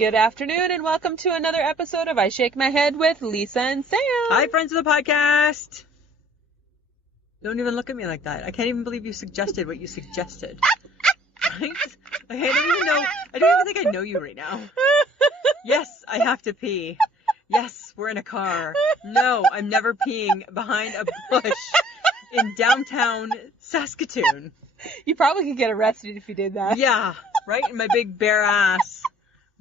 Good afternoon and welcome to another episode of I Shake My Head with Lisa and Sam. Hi, friends of the podcast. Don't even look at me like that. I can't even believe you suggested what you suggested. Right? I don't even think I know you right now. Yes, I have to pee. Yes, we're in a car. No, I'm never peeing behind a bush in downtown Saskatoon. You probably could get arrested if you did that. Yeah, right? In my big bare ass.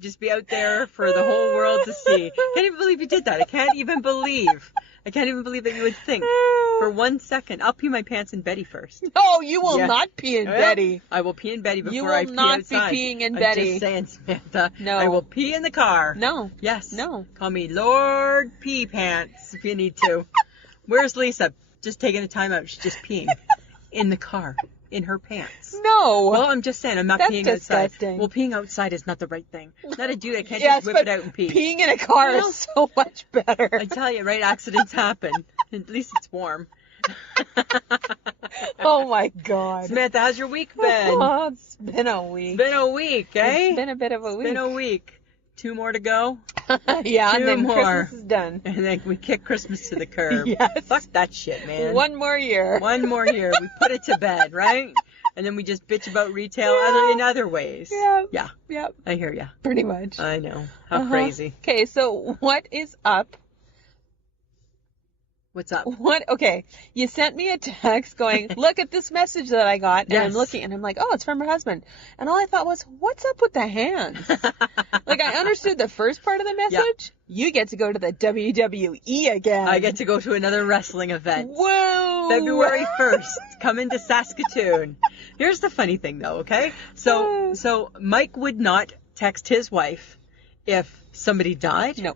Just be out there for the whole world to see. Can't even believe you did that. I can't even believe that you would think for 1 second. I'll pee my pants in Betty first. No, you will not pee in Betty. I will pee in Betty before you will I pee not outside. be peeing in I'm Betty. just saying, Samantha. No. I will pee in the car. No. Yes. No. Call me Lord Pee Pants if you need to. Where's Lisa? Just taking a time out. She's just peeing in the car. In her pants. No. Well, I'm just saying, I'm not That's peeing disgusting. outside. Well, peeing outside is not the right thing. Not a dude. I can't just whip it out and pee. Peeing in a car is so much better. I tell you, right? Accidents happen. At least it's warm. Oh my God. Samantha, how's your week been? Oh, it's been a week. It's been a week, eh? It's been a bit of a week. It's been a week. 2 more to go. Yeah, and 2 then more. Christmas is done. And then we kick Christmas to the curb. Yes. Fuck that shit, man. One more year. One more year. We put it to bed, right? And then we just bitch about retail in other ways. Yeah. Yeah. Yep. I hear ya. Pretty much. I know. How crazy. Okay, so what is up? What's up? Okay, you sent me a text going, look at this message that I got, and Yes. I'm looking, and I'm like, oh, it's from her husband. And all I thought was, what's up with the hands? Like, I understood the first part of the message. Yeah. You get to go to the WWE again. I get to go to another wrestling event. Whoa! February 1st, coming to Saskatoon. Here's the funny thing, though, okay? So Mike would not text his wife if somebody died. No.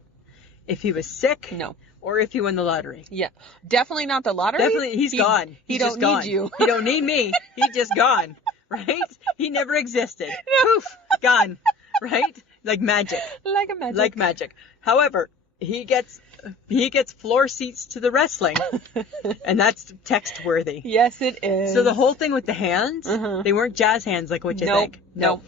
If he was sick. No. Or if he won the lottery. Yeah. Definitely not the lottery. Definitely, he's gone. He He's don't just need you. He don't need me. He's just gone. Right? He never existed. Poof. Gone. Right? Like magic. Like a magic. Like magic. However, he gets floor seats to the wrestling. And that's text worthy. Yes, it is. So the whole thing with the hands, they weren't jazz hands like what you think. Nope.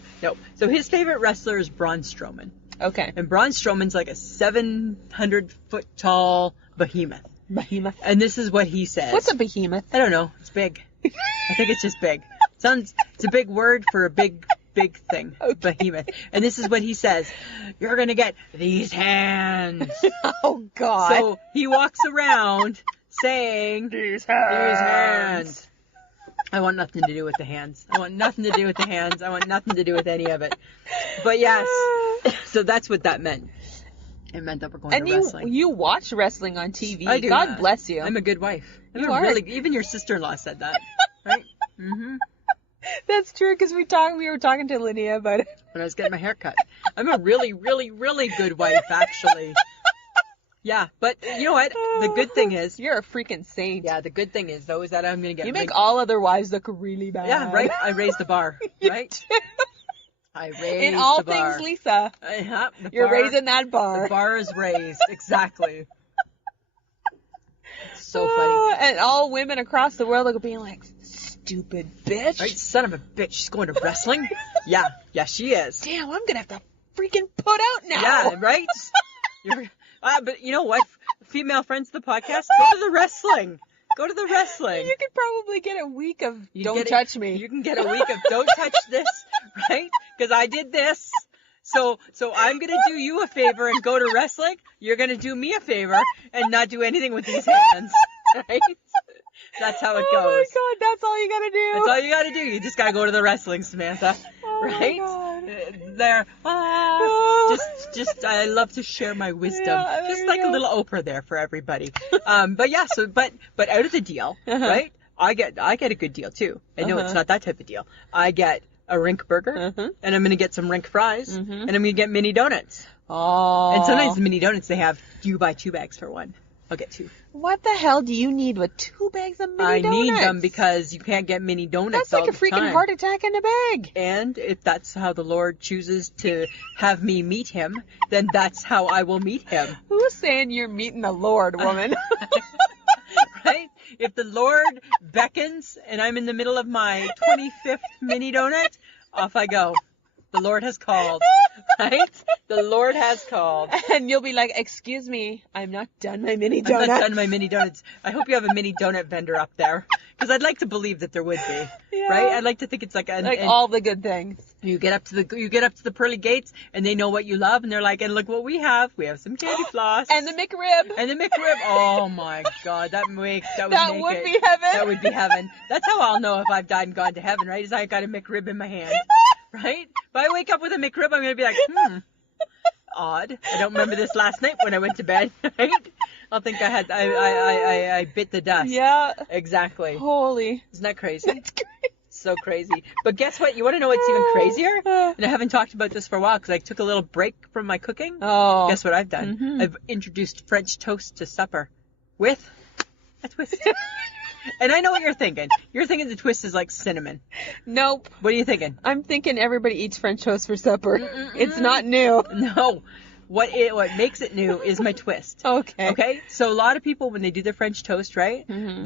So his favorite wrestler is Braun Strowman. Okay. And Braun Strowman's like a 700-foot tall behemoth. Behemoth. And this is what he says. What's a behemoth? I don't know. It's big. I think it's just big. It's a big word for a big thing. Okay. Behemoth. And this is what he says. You're going to get these hands. Oh, God. So he walks around saying, These hands. I want nothing to do with the hands. I want nothing to do with the hands. I want nothing to do with any of it. But yes, so that's what that meant. It meant that we're going to wrestling. And you watch wrestling on TV. I do. God bless you. I'm a good wife. Even your sister-in-law said that. Right? Mm-hmm. That's true, because we were talking to Linnea about it. When I was getting my hair cut. I'm a really, really, really good wife, actually. Yeah, but you know what? The good thing is... You're a freaking saint. Yeah, the good thing is, though, is that I'm going to get... You make all other wives look really bad. Yeah, right? I raised the bar, right? I raised the bar. In all things, Lisa. You're raising that bar. The bar is raised, exactly. It's so funny. And all women across the world are being like, stupid bitch. Right, son of a bitch, she's going to wrestling? Yeah, she is. Damn, I'm going to have to freaking put out now. Yeah, right? But you know what? Female friends of the podcast, go to the wrestling. Go to the wrestling. You could probably get a week of don't touch me. You can get a week of don't touch this, right? Because I did this. So I'm going to do you a favor and go to wrestling. You're going to do me a favor and not do anything with these hands, right? That's how it goes. Oh my God, that's all you got to do. That's all you got to do. You just got to go to the wrestling, Samantha. Right? There. Just I love to share my wisdom. Yeah, just like a little Oprah there for everybody. But yeah, but out of the deal, right? I get a good deal too. I know it's not that type of deal. I get a rink burger, and I'm going to get some rink fries, and I'm going to get mini donuts. Oh. And sometimes the mini donuts, they have, do you buy 2 bags for 1? I'll get 2. What the hell do you need with 2 bags of mini donuts? I need them because you can't get mini donuts all all the the time. That's like a freaking time. heart attack in a bag. And if that's how the Lord chooses to have me meet him, then that's how I will meet him. Who's saying you're meeting the Lord, woman? Right? If the Lord beckons and I'm in the middle of my 25th mini donut, off I go. The Lord has called. Right? The Lord has called. And you'll be like, excuse me, I'm not done my mini donut. I'm not done my mini donuts. I hope you have a mini donut vendor up there. Because I'd like to believe that there would be. Yeah. Right? I'd like to think it's like all the good things. You get up to the pearly gates and they know what you love and they're like, and look what we have. We have some candy floss. And the McRib. Oh my God. That would be heaven. That would be heaven. That's how I'll know if I've died and gone to heaven, right? Is I got a McRib in my hand. Right? If I wake up with a McRib, I'm going to be like, odd. I don't remember this last night when I went to bed, right? I'll think I bit the dust. Yeah. Exactly. Holy. Isn't that crazy? That's crazy. So crazy. But guess what? You want to know what's even crazier? And I haven't talked about this for a while because I took a little break from my cooking. Oh. Guess what I've done? Mm-hmm. I've introduced French toast to supper with a twist. And I know what you're thinking. You're thinking the twist is like cinnamon. Nope. What are you thinking? I'm thinking everybody eats French toast for supper. It's not new. No. What makes it new is my twist. Okay. Okay? So a lot of people, when they do their French toast, right? Mm-hmm.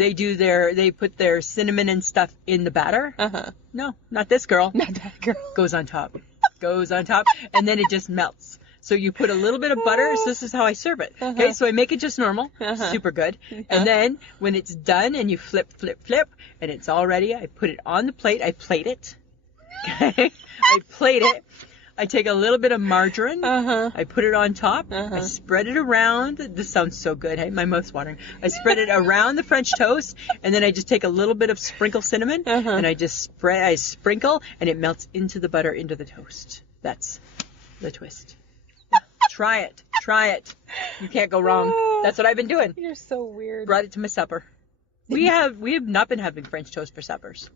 They put their cinnamon and stuff in the batter. Uh-huh. No, not this girl. Not that girl. Goes on top. And then it just melts. So you put a little bit of butter. So this is how I serve it. Uh-huh. Okay, so I make it just normal. Uh-huh. Super good. Uh-huh. And then when it's done and you flip, and it's all ready, I put it on the plate. I plate it. Okay? I plate it. I take a little bit of margarine. Uh-huh. I put it on top. Uh-huh. I spread it around. This sounds so good. Hey, my mouth's watering. I spread it around the French toast, and then I just take a little bit of sprinkle cinnamon, Uh-huh. and I sprinkle, and it melts into the butter, into the toast. That's the twist. Try it. You can't go wrong. That's what I've been doing. You're so weird. Brought it to my supper. We have not been having French toast for suppers.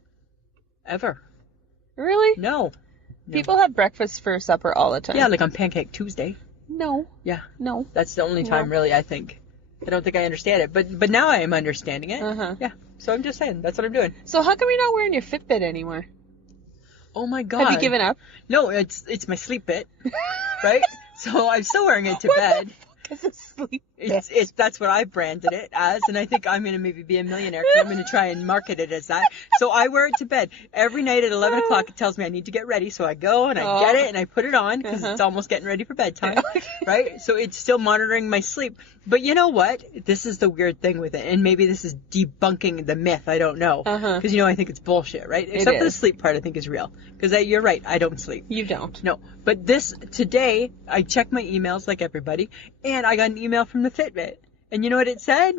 Ever. Really? No. People have breakfast for supper all the time. Yeah, like on Pancake Tuesday. No. Yeah. No. That's the only time, No. really, I think. I don't think I understand it, but now I am understanding it. Uh-huh. Yeah. So I'm just saying, that's what I'm doing. So how come you're not wearing your Fitbit anymore? Oh my God. Have you given up? No, it's my sleep bit, right? So I'm still wearing it to bed. It's a sleep It's that's what I branded it as, and I think I'm gonna maybe be a millionaire because I'm gonna try and market it as that. So I wear it to bed every night at 11 o'clock. It tells me I need to get ready, so I go and I get it and I put it on because it's almost getting ready for bedtime, right? So it's still monitoring my sleep. But you know what? This is the weird thing with it, and maybe this is debunking the myth. I don't know because I think it's bullshit, right? Except for the sleep part, I think is real because you're right. I don't sleep. You don't. No, but today I checked my emails like everybody, and I got an email from the Fitbit. And you know what it said?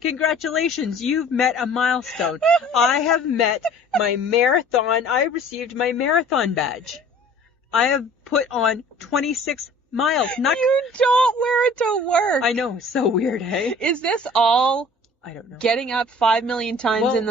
Congratulations, you've met a milestone. I have met my marathon. I received my marathon badge. I have put on 26 miles. You don't wear it to work. I know, so weird, hey? Is this all I don't know. getting up 5 million times in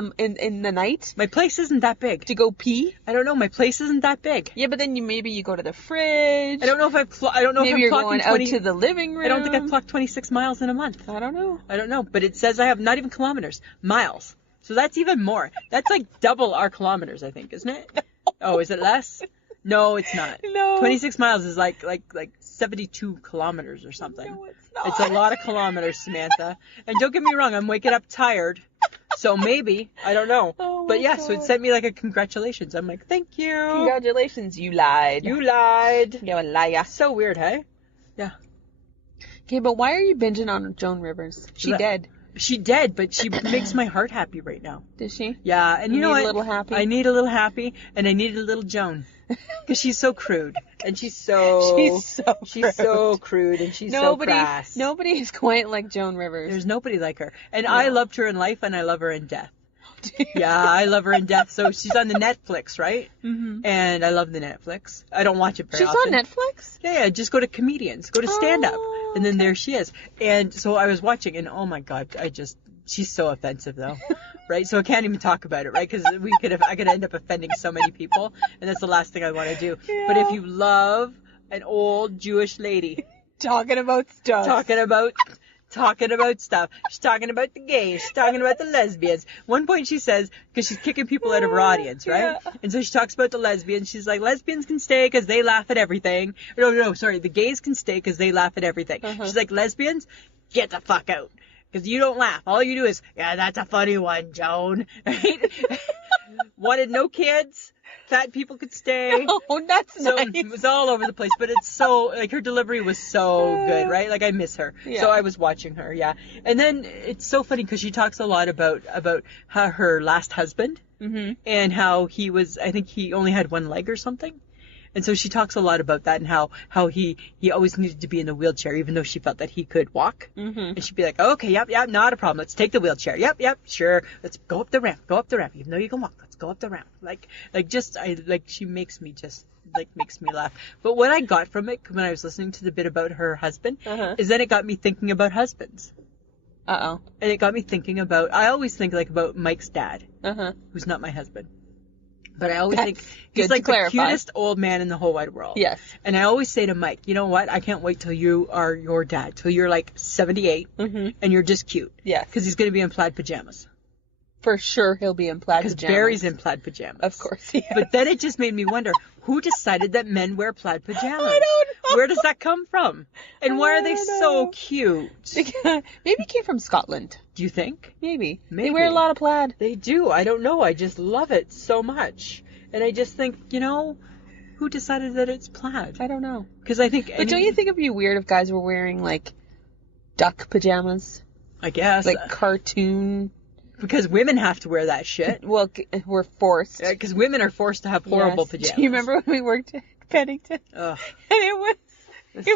the night My place isn't that big. to go pee? I don't know. My place isn't that big. Yeah, but then maybe you go to the fridge. I don't know if Maybe I'm you're clocking going 20. out to the living room. I don't think I've clocked 26 miles in a month. I don't know. I don't know, but it says I have not even kilometers, miles. So that's even more. That's like double our kilometers, I think, isn't it? Oh, is it less? No, it's not. No. 26 miles is like 72 kilometers or something. No, it's not. It's a lot of kilometers, Samantha. And don't get me wrong, I'm waking up tired. So maybe, I don't know. Oh But my yeah, so it God. sent me like a congratulations. I'm like, thank you. Congratulations, you lied. You lied. You're a liar. So weird, hey? Yeah. Okay, but why are you binging on Joan Rivers? She dead. She dead, but she makes my heart happy right now. Does she? Yeah, and you know need what? a little happy? I need a little happy, and I need a little Joan, because she's so crude, and she's so crude, and she's so crass. Nobody is quite like Joan Rivers. There's nobody like her, and I loved her in life, and I love her in death. Yeah, I love her in death. So she's on the Netflix, right? Mm-hmm. And I love the Netflix. I don't watch it very often. She's on Netflix? Yeah, just go to comedians, go to stand up, and then okay. there she is. And so I was watching, and oh my God, she's so offensive though, right? So I can't even talk about it, right? Because I could end up offending so many people, and that's the last thing I want to do. Yeah. But if you love an old Jewish lady Talking about stuff. talking about stuff, she's talking about the gays, she's talking about the lesbians. One point she says, because she's kicking people out of her audience, right? Yeah. And so she talks about the lesbians. She's like, lesbians can stay because they laugh at everything. No, sorry, the gays can stay because they laugh at everything. She's like, lesbians, get the fuck out. Because you don't laugh. All you do is, yeah, that's a funny one, Joan. Right? Wanted no kids, fat people could stay. Oh, that's So nice. it was all over the place, but it's so, like, her delivery was so good, right? Like, I miss her. Yeah. So I was watching her, yeah. And then it's so funny because she talks a lot about how her last husband and how he was, I think he only had one leg or something. And so she talks a lot about that and how he always needed to be in the wheelchair, even though she felt that he could walk. And she'd be like, okay, yep, not a problem. Let's take the wheelchair. Yep, sure. Let's go up the ramp. Even though you can walk, let's go up the ramp. She makes me laugh. But what I got from it when I was listening to the bit about her husband is that it got me thinking about husbands. Uh-oh. And it got me thinking about, I always think like about Mike's dad, who's not my husband. But I always think he's like the cutest old man in the whole wide world. Yes. And I always say to Mike, you know what? I can't wait till you are your dad, till you're like 78 and you're just cute. Yes. Because he's going to be in plaid pajamas. For sure he'll be in plaid pajamas. Because Barry's in plaid pajamas. Of course, yeah. But then it just made me wonder, who decided that men wear plaid pajamas? I don't know. Where does that come from? And why are they so cute? Maybe it came from Scotland. Do you think? Maybe. They wear a lot of plaid. They do. I don't know. I just love it so much. And I just think, who decided that it's plaid? I don't know. Because I think... But don't you think it'd be weird if guys were wearing, like, duck pajamas? I guess. Like cartoon... Because women have to wear that shit. Well, we're forced. Because women are forced to have horrible pajamas. Do you remember when we worked at Pennington? Ugh. And it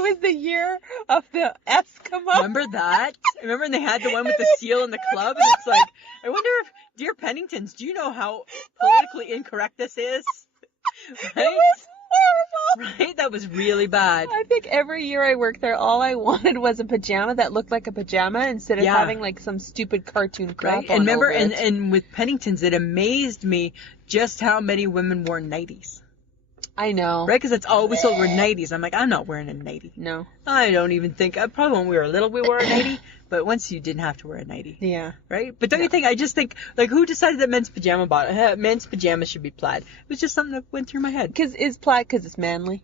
was the year of the Eskimo. Remember that? I remember when they had the one with the seal and the club, and it's like, I wonder if, dear Penningtons, do you know how politically incorrect this is? Right? It was horrible. Right? That was really bad. I think every year I worked there, all I wanted was a pajama that looked like a pajama instead of having like some stupid cartoon crap. Right? And remember, and with Penningtons, it amazed me just how many women wore nighties. I know. Right? Because it's always sold were nighties. I'm like, I'm not wearing a nightie. No. I don't even think, probably when we were little we wore a nightie, but once you didn't have to wear a nightie. Yeah. Right? But don't you think, I just think, like, who decided that men's pajamas should be plaid? It was just something that went through my head. Because it's plaid because it's manly?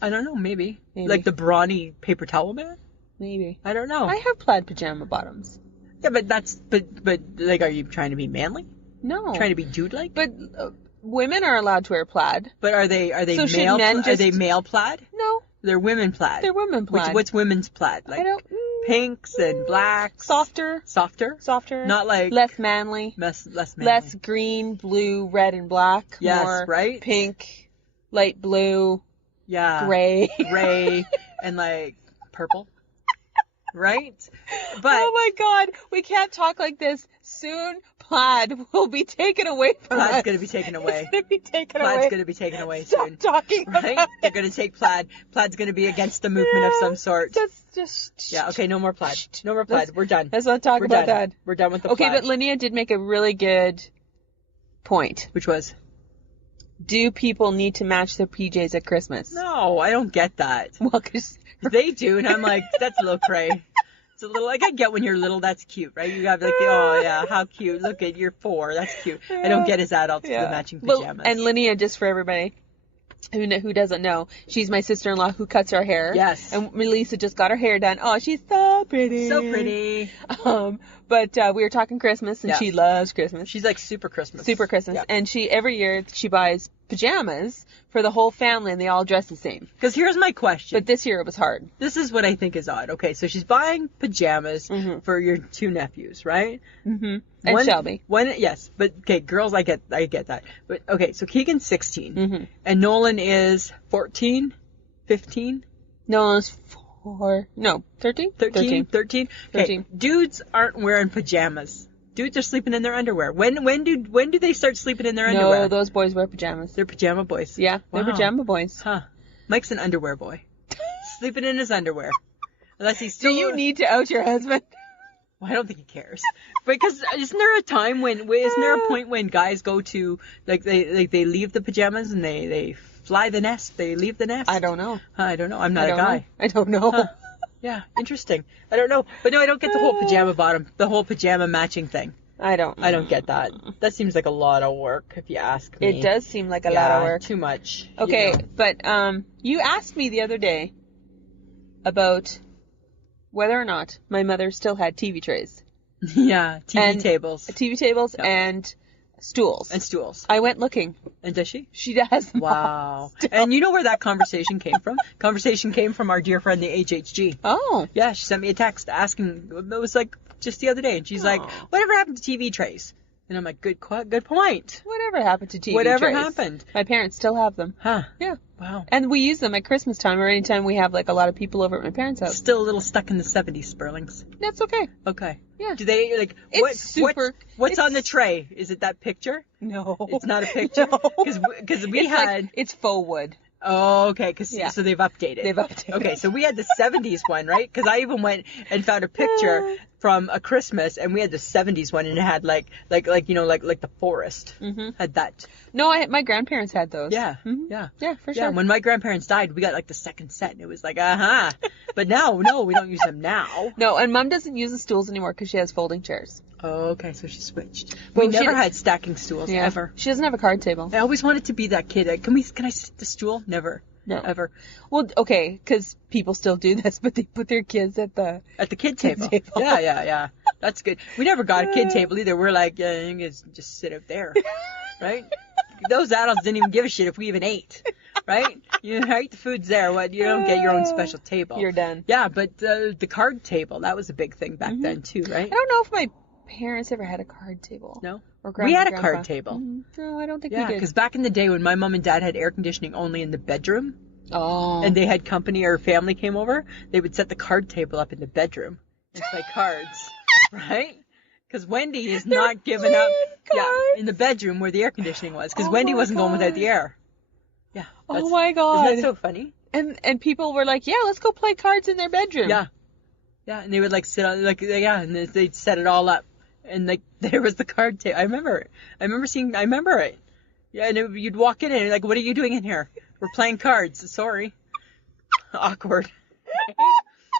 I don't know, maybe. Like the brawny paper towel man? Maybe. I don't know. I have plaid pajama bottoms. Yeah, but but like, are you trying to be manly? No. Trying to be dude-like? But women are allowed to wear plaid. But are they So should male? men Are they male plaid? No. They're women plaid. They're women plaid. What's women's plaid? Like I don't. pinks and blacks. Softer. Softer. Not like less manly. Less manly. Less green, blue, red, and black. Yes, more right? Pink, light blue. Yeah. Gray. And like purple. Right? But oh my God, we can't talk like this. Soon, plaid will be taken away from us. plaid's going to be taken away. It's going to be taken away. Plaid's going to be taken away Stop soon. talking Right? about They're it. going to take plaid. Plaid's going to be against a movement of some sort. Just. Yeah, okay, no more plaid. No more plaid. We're done. Let's not talk We're about done. that. We're done with the Okay, plaid. but Linnea did make a really good point. Which was? Do people need to match their PJs at Christmas? No, I don't get that. Well, because They do, and I'm like, that's a little cray. It's a little, like, I get when you're little, that's cute, right? You have like, oh yeah, how cute. Look at, you're 4, that's cute. I don't get as adults the matching pajamas. And Linnea, just for everybody who doesn't know, she's my sister-in-law who cuts our hair. Yes. And Melissa just got her hair done. Oh, she's so pretty. So pretty. But we were talking Christmas, and she loves Christmas. She's like super Christmas. Super Christmas. Yeah. And every year she buys pajamas for the whole family, and they all dress the same. Because here's my question. But this year it was hard. This is what I think is odd. Okay, so she's buying pajamas for your 2 nephews, right? Mm-hmm. And Shelby. Yes, but okay, girls, I get that. But okay, so Keegan's 16, and Nolan is 14, 15. Nolan's 13? 13. Okay, 13. Dudes aren't wearing pajamas. Dudes are sleeping in their underwear. When do they start sleeping in their underwear? No, those boys wear pajamas. They're pajama boys. Yeah, they're pajama boys. Huh. Mike's an underwear boy. Sleeping in his underwear. Unless he's still... Do you need to out your husband? Well, I don't think he cares. Because isn't there a point when guys go to, like, they leave the pajamas and they fly the nest? They leave the nest? I don't know. I don't know. I'm not a guy. I don't know. Huh. Yeah, interesting. I don't know. But no, I don't get the whole pajama bottom, the whole pajama matching thing. I don't get that. That seems like a lot of work, if you ask me. It does seem like a lot of work. Too much. Okay, but you asked me the other day about whether or not my mother still had TV trays. Yeah, TV tables. TV tables and Stools. And stools. I went looking. And does she? She does. Wow. And you know where that conversation came from? Conversation came from our dear friend, the HHG. Oh. Yeah, she sent me a text asking, it was like just the other day, and she's like, whatever happened to TV trays? And I'm like, good point. Whatever happened to TV Whatever trays? happened? My parents still have them. Huh. Yeah. Wow. And we use them at Christmas time or anytime we have like a lot of people over at my parents' house. Still a little stuck in the 70s, Sperlings. That's okay. Okay. Yeah. Do they, like, It's what's on the tray? Is it that picture? No. It's not a picture? No. Because we had... it's faux wood. Oh, okay, Yeah. so they've updated. They've updated. Okay, so we had the 70s one, right? Because I even went and found a picture from a Christmas, and we had the 70s one, and it had like the forest. Mm-hmm. Had that. No, my grandparents had those. Yeah, Mm-hmm. yeah. Yeah, for sure. Yeah, when my grandparents died, we got like the second set, and it was like, But now, no, we don't use them now. No, and Mom doesn't use the stools anymore because she has folding chairs. Oh, okay, so she switched. Well, We never had stacking stools, Yeah. ever. She doesn't have a card table. I always wanted to be that kid. Like, can I sit at the stool? Never. No. Ever. Well, okay, because people still do this, but they put their kids at the... At the kid Kid table. table. Yeah. That's good. We never got a kid table either. We're like, yeah, you guys just sit out there. Right? Those adults didn't even give a shit if we even ate. Right? Right? The food's there. What? You don't get your own special table. You're done. Yeah, but the card table, that was a big thing back then too, right? I don't know if my parents ever had a card table. No? Or We had a grandma. card table. No, I don't think Yeah, we did. because back in the day when my mom and dad had air conditioning only in the bedroom, Oh. and they had company or family came over, they would set the card table up in the bedroom and play cards, right? Because Wendy is not giving up. Yeah, in the bedroom where the air conditioning was, because Wendy wasn't going without the air. Yeah. Oh my God. Isn't that so funny? And people were like, yeah, let's go play cards in their bedroom. Yeah. Yeah, and they would like sit on and they'd set it all up, and like there was the card table. I remember it. I remember it. Yeah, and you'd walk in and you're like, what are you doing in here? We're playing cards. Sorry. Awkward.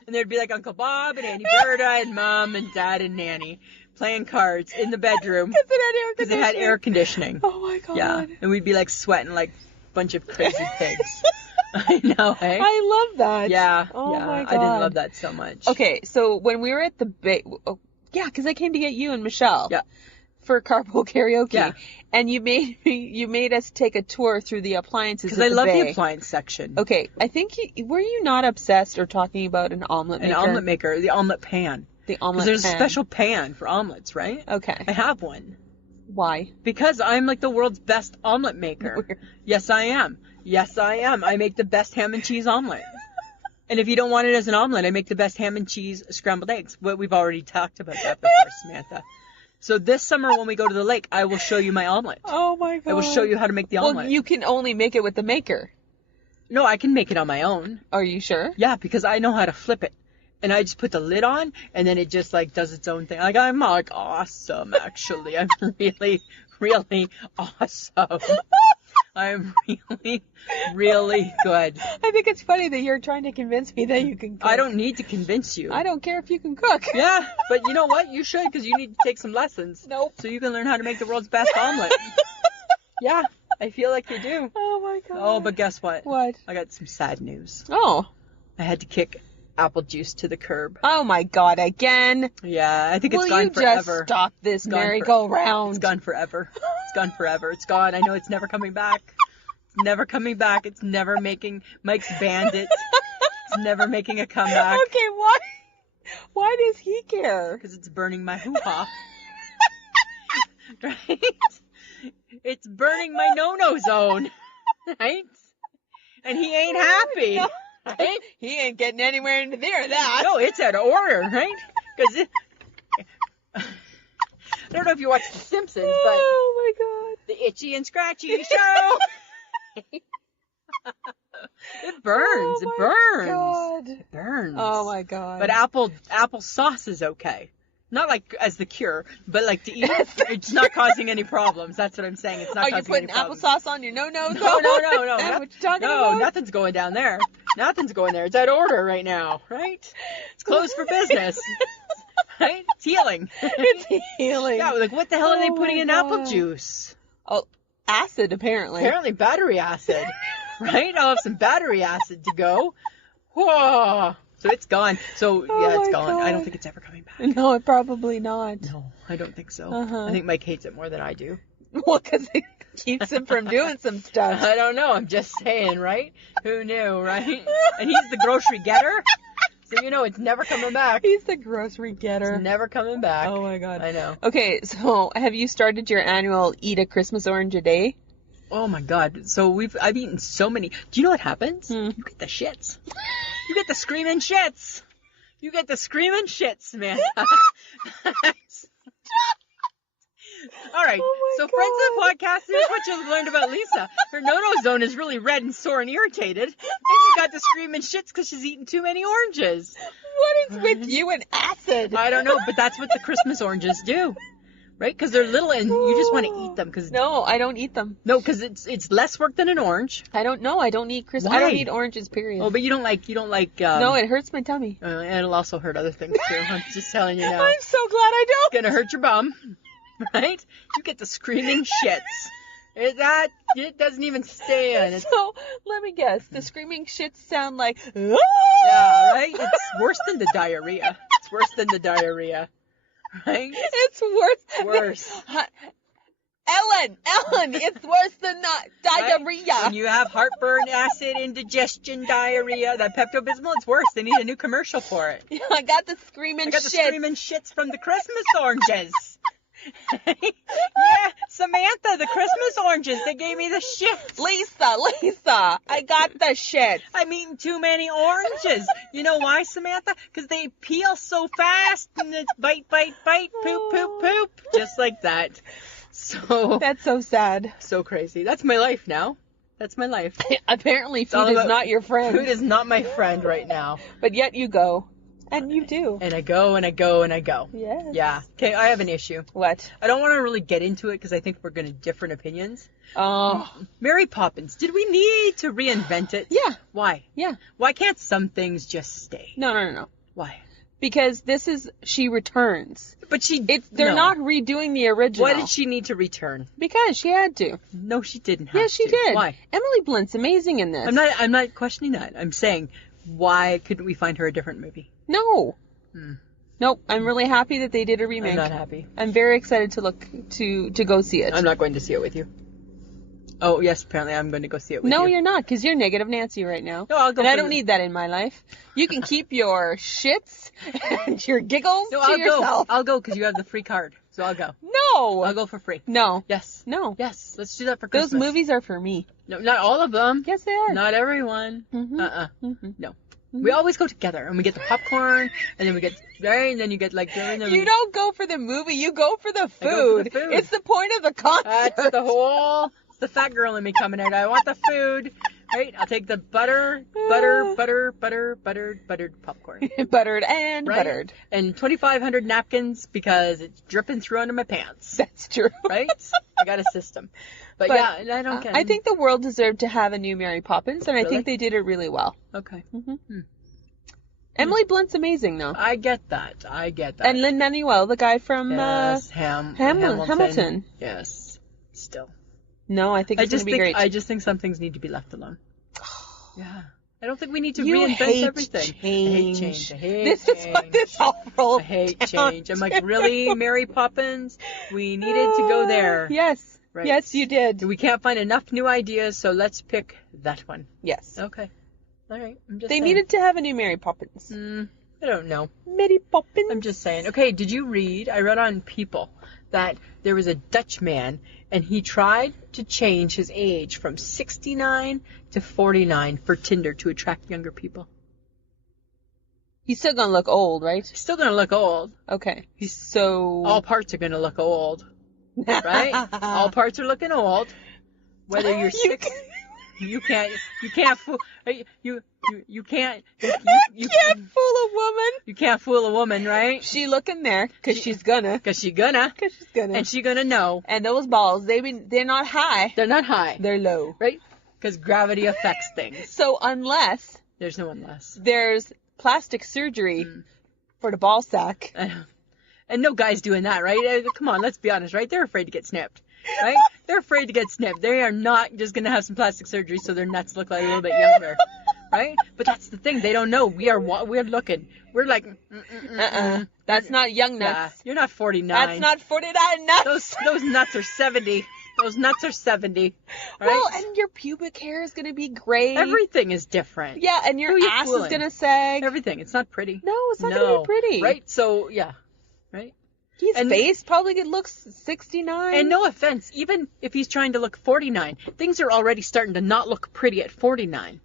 And there'd be like Uncle Bob and Auntie Berta and Mom and Dad and Nanny playing cards in the bedroom Because it had air conditioning. Oh my God. Yeah, and we'd be like sweating like a bunch of crazy pigs. I know, hey? I love that. Yeah. Oh yeah. my God. I didn't love that so much. Okay, so when we were at the yeah, because I came to get you and Michelle. Yeah. For carpool karaoke. Yeah. And you made us take a tour through the appliances. Because I love Bay. the appliance section. Okay, I think were you not obsessed or talking about an omelet maker? An omelet maker, the omelet pan. The omelet Because there's pan. a special pan for omelets, right? Okay. I have one. Why? Because I'm like the world's best omelet maker. Weird. Yes, I am. Yes, I am. I make the best ham and cheese omelet. And if you don't want it as an omelet, I make the best ham and cheese scrambled eggs. Well, we've already talked about that before, Samantha. So this summer when we go to the lake, I will show you my omelet. Oh my God. I will show you how to make the omelet. Well, you can only make it with the maker. No, I can make it on my own. Are you sure? Yeah, because I know how to flip it. And I just put the lid on, and then it just, like, does its own thing. Like, I'm, like, awesome, actually. I'm really, really awesome. I'm really, really good. I think it's funny that you're trying to convince me that you can cook. I don't need to convince you. I don't care if you can cook. Yeah, but you know what? You should, because you need to take some lessons. Nope. So you can learn how to make the world's best omelet. Yeah, I feel like you do. Oh my God. Oh, but guess what? What? I got some sad news. Oh. I had to kick apple juice to the curb. Oh my God, again? Yeah, I think it's Will gone you forever. just stop this It's gone merry-go-round? It's gone forever. It's gone forever. It's gone. I know it's never coming back. It's never coming back. It's never making... Mike's banned it. It's never making a comeback. Okay, why? Why does he care? Because it's burning my hoo-ha. Right? It's burning my no-no zone. Right? And he ain't happy. No. Right? He ain't getting anywhere near that. No, it's out of order, right? Because I don't know if you watch The Simpsons, but Oh my God. the Itchy and Scratchy show. It burns. It burns. God. It burns. Oh my God. But apple sauce is okay. Not like as the cure, but like to eat. It's not causing any problems. That's what I'm saying. It's not Are you causing putting any problems. applesauce on your no-no? No. That's what you're talking No, about? nothing's going down there. Nothing's going there. It's out of order right now, right? It's closed for business. Right? It's healing. It's healing. Yeah, like what the hell are they Oh putting my in apple God. juice? Oh, acid apparently. Apparently battery acid. Right? I'll have some battery acid to go. Whoa. So it's gone. So Oh yeah, it's my gone. I don't God. think it's ever coming back. No, probably not. No, I don't think so. Uh-huh. I think Mike hates it more than I do. Well, because it keeps him from doing some stuff. I don't know. I'm just saying, right? Who knew, right? And he's the grocery getter. So you know it's never coming back. He's the grocery getter. It's never coming back. Oh my God. I know. Okay, so have you started your annual eat a Christmas orange a day? Oh my God. So I've eaten so many. Do you know what happens? You get the shits. You get the screaming shits. You get the screaming shits, man. All right. Oh my So friends of the podcast, here's what you've learned about Lisa. Her no-no zone is really red and sore and irritated. And she got the screaming shits because she's eaten too many oranges. What is with you and acid? I don't know, but that's what the Christmas oranges do. Right? Because they're little and you just want to eat them. No, I don't eat them. No, because it's less work than an orange. I don't know. I don't eat Christmas. Why? I don't eat oranges, period. Oh, but you don't like. No, it hurts my tummy. And it'll also hurt other things too. I'm just telling you now. I'm so glad I don't. It's gonna hurt your bum, right? You get the screaming shits. It doesn't even stand. So let me guess. The screaming shits sound like. Yeah, right. It's worse than the diarrhea. It's worse than the diarrhea, right? It's worse. Worse. Ellen, it's worse than diarrhea. Right? When you have heartburn, acid, indigestion, diarrhea, that Pepto-Bismol, it's worse. They need a new commercial for it. I got the screaming shits. I got the screaming shits from the Christmas oranges. Yeah, Samantha, the Christmas oranges, they gave me the shits. Lisa, I got the shits. I'm eating too many oranges. You know why, Samantha? Because they peel so fast and it's bite, poop, poop, poop. Just like that. So that's so sad. So crazy. That's my life now. That's my life. Apparently food is not your friend. Food is not my friend right now. But yet you go. And you do. And I go and I go and I go. Yes. Yeah. Okay, I have an issue. What? I don't want to really get into it because I think we're going to different opinions. Oh. Mary Poppins. Did we need to reinvent it? Yeah. Why? Yeah. Why can't some things just stay? No. Why? Because she returns. But they're not redoing the original. Why did she need to return? Because she had to. No, she didn't have to. Yes, she did. Why? Emily Blunt's amazing in this. I'm not questioning that. I'm saying, why couldn't we find her a different movie? No. Nope. I'm really happy that they did a remake. I'm not happy. I'm very excited to go see it. I'm not going to see it with you. Oh, yes, apparently I'm going to go see it with you. No, you're not, because you're negative Nancy right now. No, I'll go. And I don't need that in my life. You can keep your shits and your giggles to yourself. I'll go because you have the free card. So I'll go. No. I'll go for free. No. Yes. No. Yes. Let's do that for Christmas. Those movies are for me. No, not all of them. Yes, they are. Not everyone. Mm-hmm. Mm-hmm. No. Mm-hmm. We always go together, and we get the popcorn, and then we get and then you get like. You don't go for the movie. You go for the food. I go for the food. It's the point of the concert. That's it's the fat girl in me coming out. I want the food. Right? I'll take the buttered popcorn. Buttered and right? buttered. And 2,500 napkins because it's dripping through under my pants. That's true. Right? I got a system. But yeah, I don't get it. I think the world deserved to have a new Mary Poppins, and I think they did it really well. Okay. Mm-hmm. Emily Blunt's amazing, though. I get that. And Lin-Manuel, the guy from Hamilton. Yes. Still. No, I think it's going to be great. I just think some things need to be left alone. Yeah. I don't think we need to reinvent everything. Change. I hate this change. Is what this all rolled I hate down change. I'm like, really, Mary Poppins? We needed to go there. Yes. Right. Yes, you did. We can't find enough new ideas, so let's pick that one. Yes. Okay. All right. They needed to have a new Mary Poppins. I don't know. Mary Poppins. I'm just saying. Okay, did you read? I read on People that there was a Dutch man, and he tried to change his age from 69 to 49 for Tinder to attract younger people. He's still going to look old, right? He's still going to look old. Okay. So... all parts are going to look old. Right? All parts are looking old. Whether you're 6... You can't fool you can't fool a woman. You can't fool a woman, right? She looking there because she's gonna. And she gonna know. And those balls, they're not high. They're not high. They're low, right? Because gravity affects things. So unless there's no unless there's plastic surgery for the ball sack, and no guy's doing that, right? Come on, let's be honest, right? They're afraid to get snipped. Right? They're afraid to get snipped. They are not just going to have some plastic surgery so their nuts look like a little bit younger. Right? But that's the thing. They don't know. We're looking. We're like, That's not young nuts. Yeah, you're not 49. That's not 49 nuts. Those nuts are 70. Those nuts are 70. Right? Well, and your pubic hair is going to be gray. Everything is different. Yeah, and your Who are you ass is fooling? going to sag. Everything. It's not pretty. No, it's not going to be pretty. Right? So, yeah. Right? His And- face probably looks 69. And no offense, even if he's trying to look 49, things are already starting to not look pretty at 49.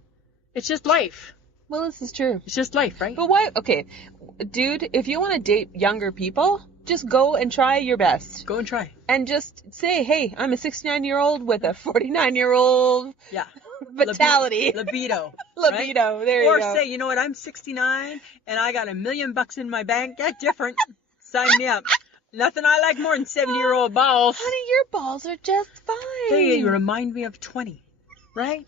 It's just life. Well, this is true. It's just life, right? But why? Okay, dude, if you want to date younger people, just go and try your best. Go and try. And just say, hey, I'm a 69-year-old with a 49-year-old Yeah. vitality. Libido. Libido. Right? There you Or go. say, you know what, I'm 69 and I got $1 million in my bank. Get different. Sign me up. Nothing I like more than 70-year-old balls. Honey, your balls are just fine. They remind me of 20. Right?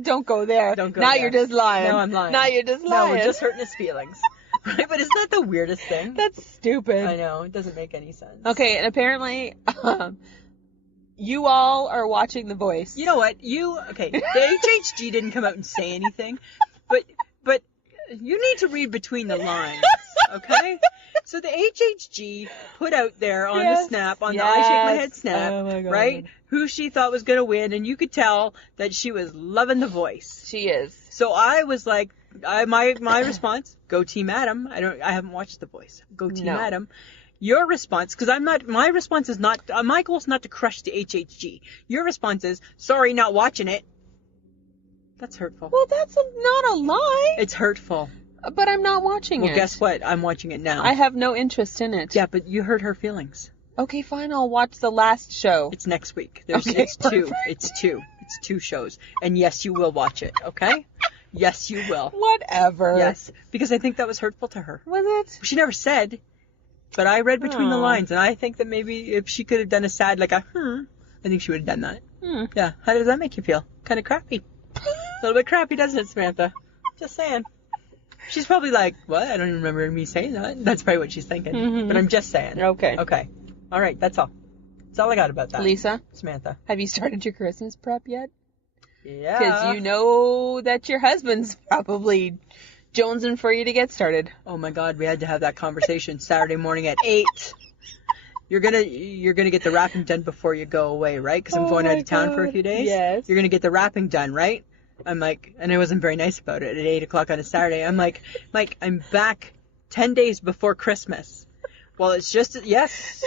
Don't go there. Don't go now there. you're just lying. No, I'm lying. Now you're just lying. No, we're just hurting his feelings. Right? But isn't that the weirdest thing? That's stupid. I know. It doesn't make any sense. Okay, and apparently, you all are watching The Voice. You know what? The HHG didn't come out and say anything, but you need to read between the lines, okay? So the HHG put out there on the snap, on the I Shake My Head snap, Oh my God. right? Who she thought was going to win, and you could tell that she was loving The Voice. She is. So I was like, my response, go Team Adam. I haven't watched The Voice. Go Team Adam. Your response, because my response is not, my goal is not to crush the HHG. Your response is, sorry, not watching it. That's hurtful. Well, that's not a lie. It's hurtful. But I'm not watching it. Well, guess what? I'm watching it now. I have no interest in it. Yeah, but you hurt her feelings. Okay, fine. I'll watch the last show. It's next week. Okay, It's two. perfect. It's two. It's 2 shows. And yes, you will watch it, okay? Yes, you will. Whatever. Yes, because I think that was hurtful to her. Was it? She never said, but I read between the Aw. lines, and I think that maybe if she could have done a sad, like a, I think she would have done that. Hmm. Yeah. How does that make you feel? Kind of crappy. A little bit crappy, doesn't it, Samantha? Just saying. She's probably like, what? I don't even remember me saying that. That's probably what she's thinking. Mhm. But I'm just saying. Okay. Okay. All right. That's all. That's all I got about that. Lisa, Samantha. have you started your Christmas prep yet? Yeah. Because you know that your husband's probably jonesing for you to get started. Oh my God, we had to have that conversation Saturday morning at 8. You're gonna get the wrapping done before you go away, right? Because I'm Oh going out my of town for a God. few days. Yes. You're gonna get the wrapping done, right? I'm like, and I wasn't very nice about it at 8 o'clock on a Saturday. I'm like, Mike, I'm back 10 days before Christmas. Well, it's just, yes,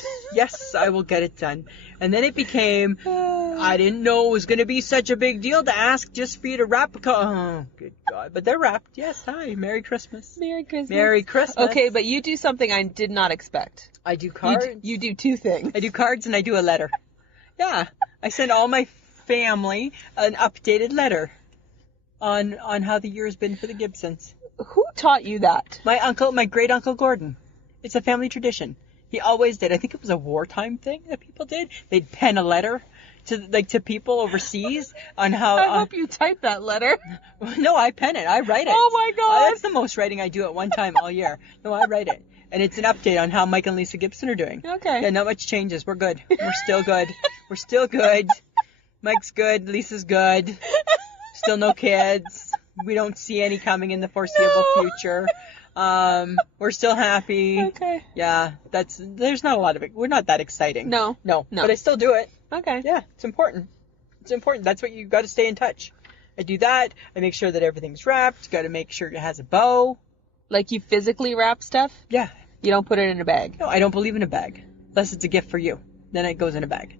I will get it done. And then it became, I didn't know it was going to be such a big deal to ask just for you to wrap oh, good God. But they're wrapped. Yes, hi, Merry Christmas. Merry Christmas. Merry Christmas. Okay, but you do something I did not expect. I do cards. You do 2 things. I do cards and I do a letter. Yeah, I send all my family an updated letter on how the year has been for the Gibsons. Who taught you that? My great uncle Gordon. It's a family tradition. He always did. I think it was a wartime thing that people did. They'd pen a letter to people overseas on how. I hope you type that letter. No, I pen it. I write it. Oh my God. That's the most writing I do at one time all year. No, I write it. And it's an update on how Mike and Lisa Gibson are doing. Okay. Yeah, not much changes. We're good. We're still good. We're still good. Mike's good. Lisa's good. Still no kids. We don't see any coming in the foreseeable future. We're still happy. Okay. Yeah, there's not a lot of it. We're not that exciting. No. But I still do it. Okay. Yeah, it's important. It's important. That's what you got to stay in touch. I do that. I make sure that everything's wrapped. Got to make sure it has a bow. Like you physically wrap stuff? Yeah. You don't put it in a bag? No, I don't believe in a bag. Unless it's a gift for you. Then it goes in a bag.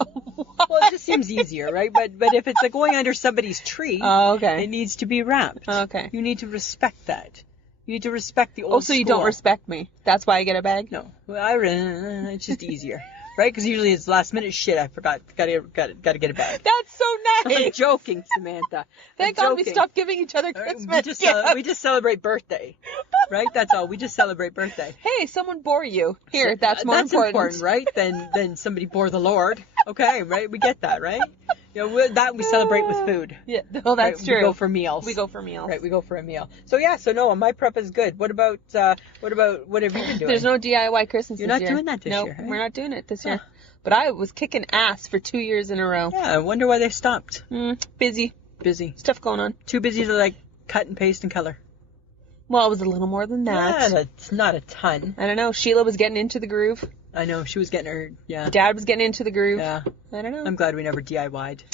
Well, it just seems easier, right? But if it's like going under somebody's tree, Oh, okay. it needs to be wrapped. Okay. You need to respect that. You need to respect the old Oh, so you don't school. respect me. That's why I get a bag? No. Well, it's just easier. Right? Because usually it's last minute shit. I forgot. Gotta get a bag. That's so I'm nice. joking, Samantha. Thank I'm God we joking. stopped giving each other All right, Christmas we gifts. just celebrate birthday. Right? That's all. We just celebrate birthday. Hey, someone bore you. Here, that's more important. Right? Than somebody bore the Lord. Okay, right? We get that, right? You know, that we celebrate with food. Yeah, well, that's Right? true. We go for meals. We go for meals. Right, we go for a meal. So no, my prep is good. What about what have you been doing? There's no DIY Christmas You're this not year. doing that this No, year, right? we're not doing it this Huh. year. But I was kicking ass for 2 years in a row. Yeah, I wonder why they stopped. Busy. Busy. Stuff going on. Too busy to like cut and paste and color. Well, it was a little more than that. Yeah, that's not a ton. I don't know. Sheila was getting into the groove. I know, she was getting her, yeah. Dad was getting into the groove. Yeah. I don't know. I'm glad we never DIY'd.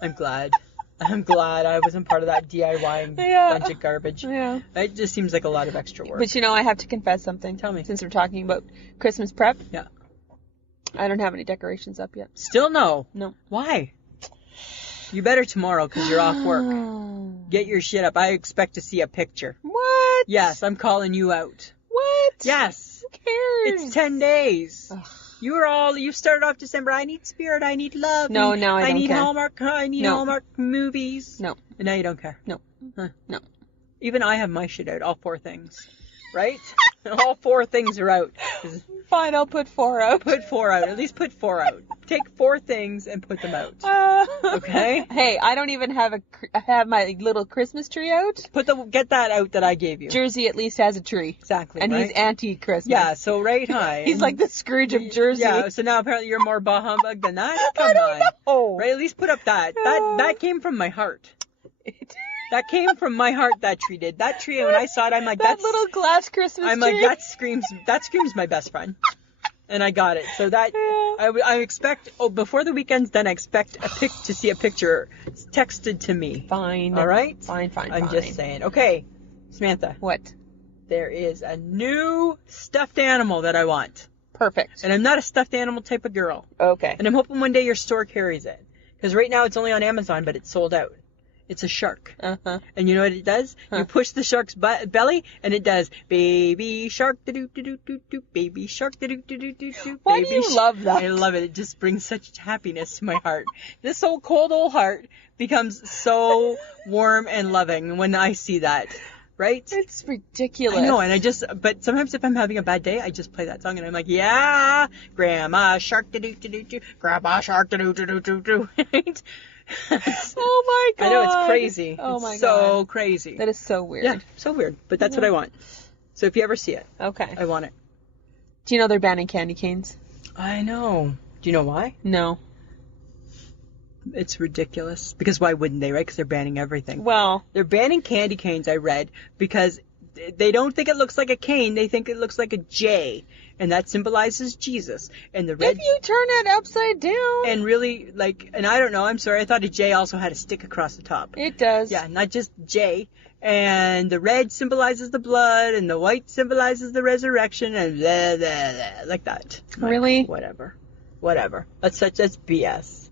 I'm glad. I'm glad I wasn't part of that DIY bunch of garbage. Yeah. It just seems like a lot of extra work. But I have to confess something. Tell me. Since we're talking about Christmas prep. Yeah. I don't have any decorations up yet. Still no? No. Why? You better tomorrow because you're off work. Get your shit up. I expect to see a picture. What? Yes, I'm calling you out. What? Yes. Who cares? It's 10 days. Ugh. You started off December. I need spirit. I need love. No, now I don't need care. Hallmark. I need Hallmark movies. No. And now you don't care. No. Huh. No. Even I have my shit out. All 4 things. Right? All 4 things are out. Fine, I'll put 4 out. Put 4 out. At least put 4 out. Take 4 things and put them out. Okay? Hey, I don't even have my little Christmas tree out. Get that out that I gave you. Jersey at least has a tree. Exactly. And right? he's anti-Christmas. Yeah, so right high. He's like the Scrooge of Jersey. Yeah, so now apparently you're more bah humbug than that? Come I don't on. know. Right, at least put up that. That came from my heart. That came from my heart, that tree did. That tree, when I saw it, I'm like, that little glass Christmas tree. I'm like, that screams my best friend. And I got it. So that, I expect, before the weekend's done, I expect to see a picture texted to me. Fine. All right? Fine. I'm just saying. Okay, Samantha. What? There is a new stuffed animal that I want. Perfect. And I'm not a stuffed animal type of girl. Okay. And I'm hoping one day your store carries it. Because right now it's only on Amazon, but it's sold out. It's a shark. Uh-huh. And you know what it does? Huh. You push the shark's belly, and it does baby shark, do-do-do-do-do-do, baby shark, do-do-do-do-do-do. Why do you love that? I love it. It just brings such happiness to my heart. This old cold old heart becomes so warm and loving when I see that. Right? It's ridiculous. I know, and but sometimes if I'm having a bad day, I just play that song, and I'm like, yeah, Grandma Shark, do-do-do-do-do, Grandpa Shark, do-do-do-do-do, right? Oh my God. I know, it's crazy. Oh it's my God. so crazy. That is so weird. Yeah, so weird, but that's what I want. So if you ever see it, Okay. I want it. Do you know they're banning candy canes? I know. Do you know why? No. It's ridiculous. Because why wouldn't they, right? Because they're banning everything. Well. They're banning candy canes, I read, because they don't think it looks like a cane. They think it looks like a J. And that symbolizes Jesus. And the red... If you turn it upside down. And really, and I don't know, I'm sorry, I thought a J also had a stick across the top. It does. Yeah, not just J. And the red symbolizes the blood, and the white symbolizes the resurrection, and blah, blah, blah, like that. Really? Whatever. That's BS.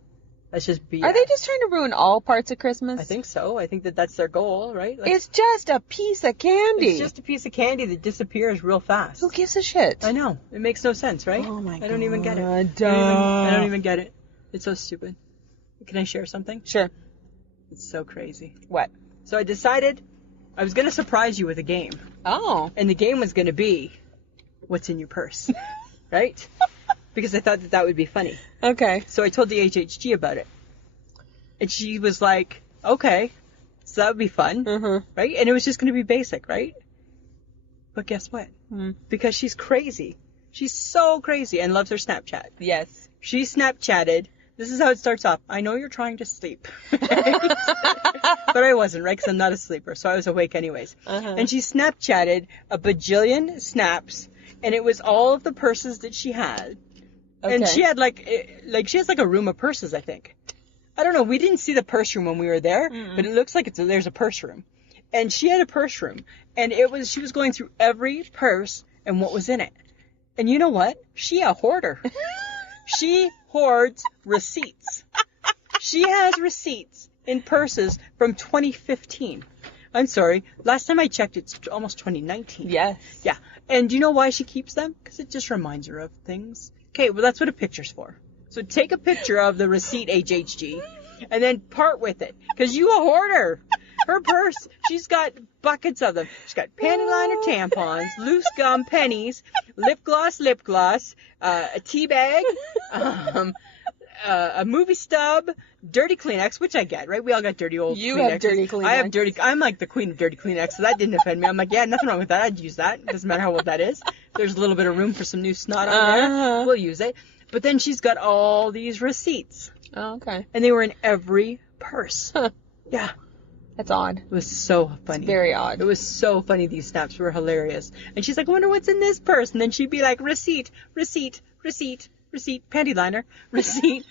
That's just BS. Are they just trying to ruin all parts of Christmas? I think so. I think that's their goal, right? It's just a piece of candy. It's just a piece of candy that disappears real fast. Who gives a shit? I know. It makes no sense, right? Oh my God. I don't even get it. I don't even get it. It's so stupid. Can I share something? Sure. It's so crazy. What? So I decided I was going to surprise you with a game. Oh. And the game was going to be, what's in your purse? Right? Because I thought that would be funny. Okay. So I told the HHG about it. And she was like, okay, so that would be fun. Mm-hmm. Right? And it was just going to be basic, right? But guess what? Mm. Because she's crazy. She's so crazy and loves her Snapchat. Yes. She Snapchatted. This is how it starts off. I know you're trying to sleep. But I wasn't, right? Because I'm not a sleeper. So I was awake anyways. Uh-huh. And she Snapchatted a bajillion snaps. And it was all of the purses that she had. Okay. And she had she has like a room of purses, I think. I don't know. We didn't see the purse room when we were there, but it looks like there's a purse room. And she had a purse room, and she was going through every purse and what was in it. And you know what? She a hoarder. She hoards receipts. She has receipts in purses from 2015. I'm sorry. Last time I checked, it's almost 2019. Yes. Yeah. And do you know why she keeps them? Because it just reminds her of things. Okay, well, that's what a picture's for. So take a picture of the receipt, HHG, and then part with it. Because you a hoarder. Her purse, she's got buckets of them. She's got panty liner tampons, loose gum pennies, lip gloss, a tea bag, a movie stub, dirty Kleenex, which I get, right? We all got dirty old Kleenex. You have dirty Kleenex. I have dirty. I'm like the queen of dirty Kleenex, so that didn't offend me. I'm like, yeah, nothing wrong with that. I'd use that. Doesn't matter how old that is. There's a little bit of room for some new snot on there. We'll use it. But then she's got all these receipts. Oh, okay. And they were in every purse. Huh. Yeah. That's odd. It was so funny. It's very odd. It was so funny. These snaps were hilarious. And she's like, I wonder what's in this purse. And then she'd be like, receipt, receipt, receipt, panty liner, receipt,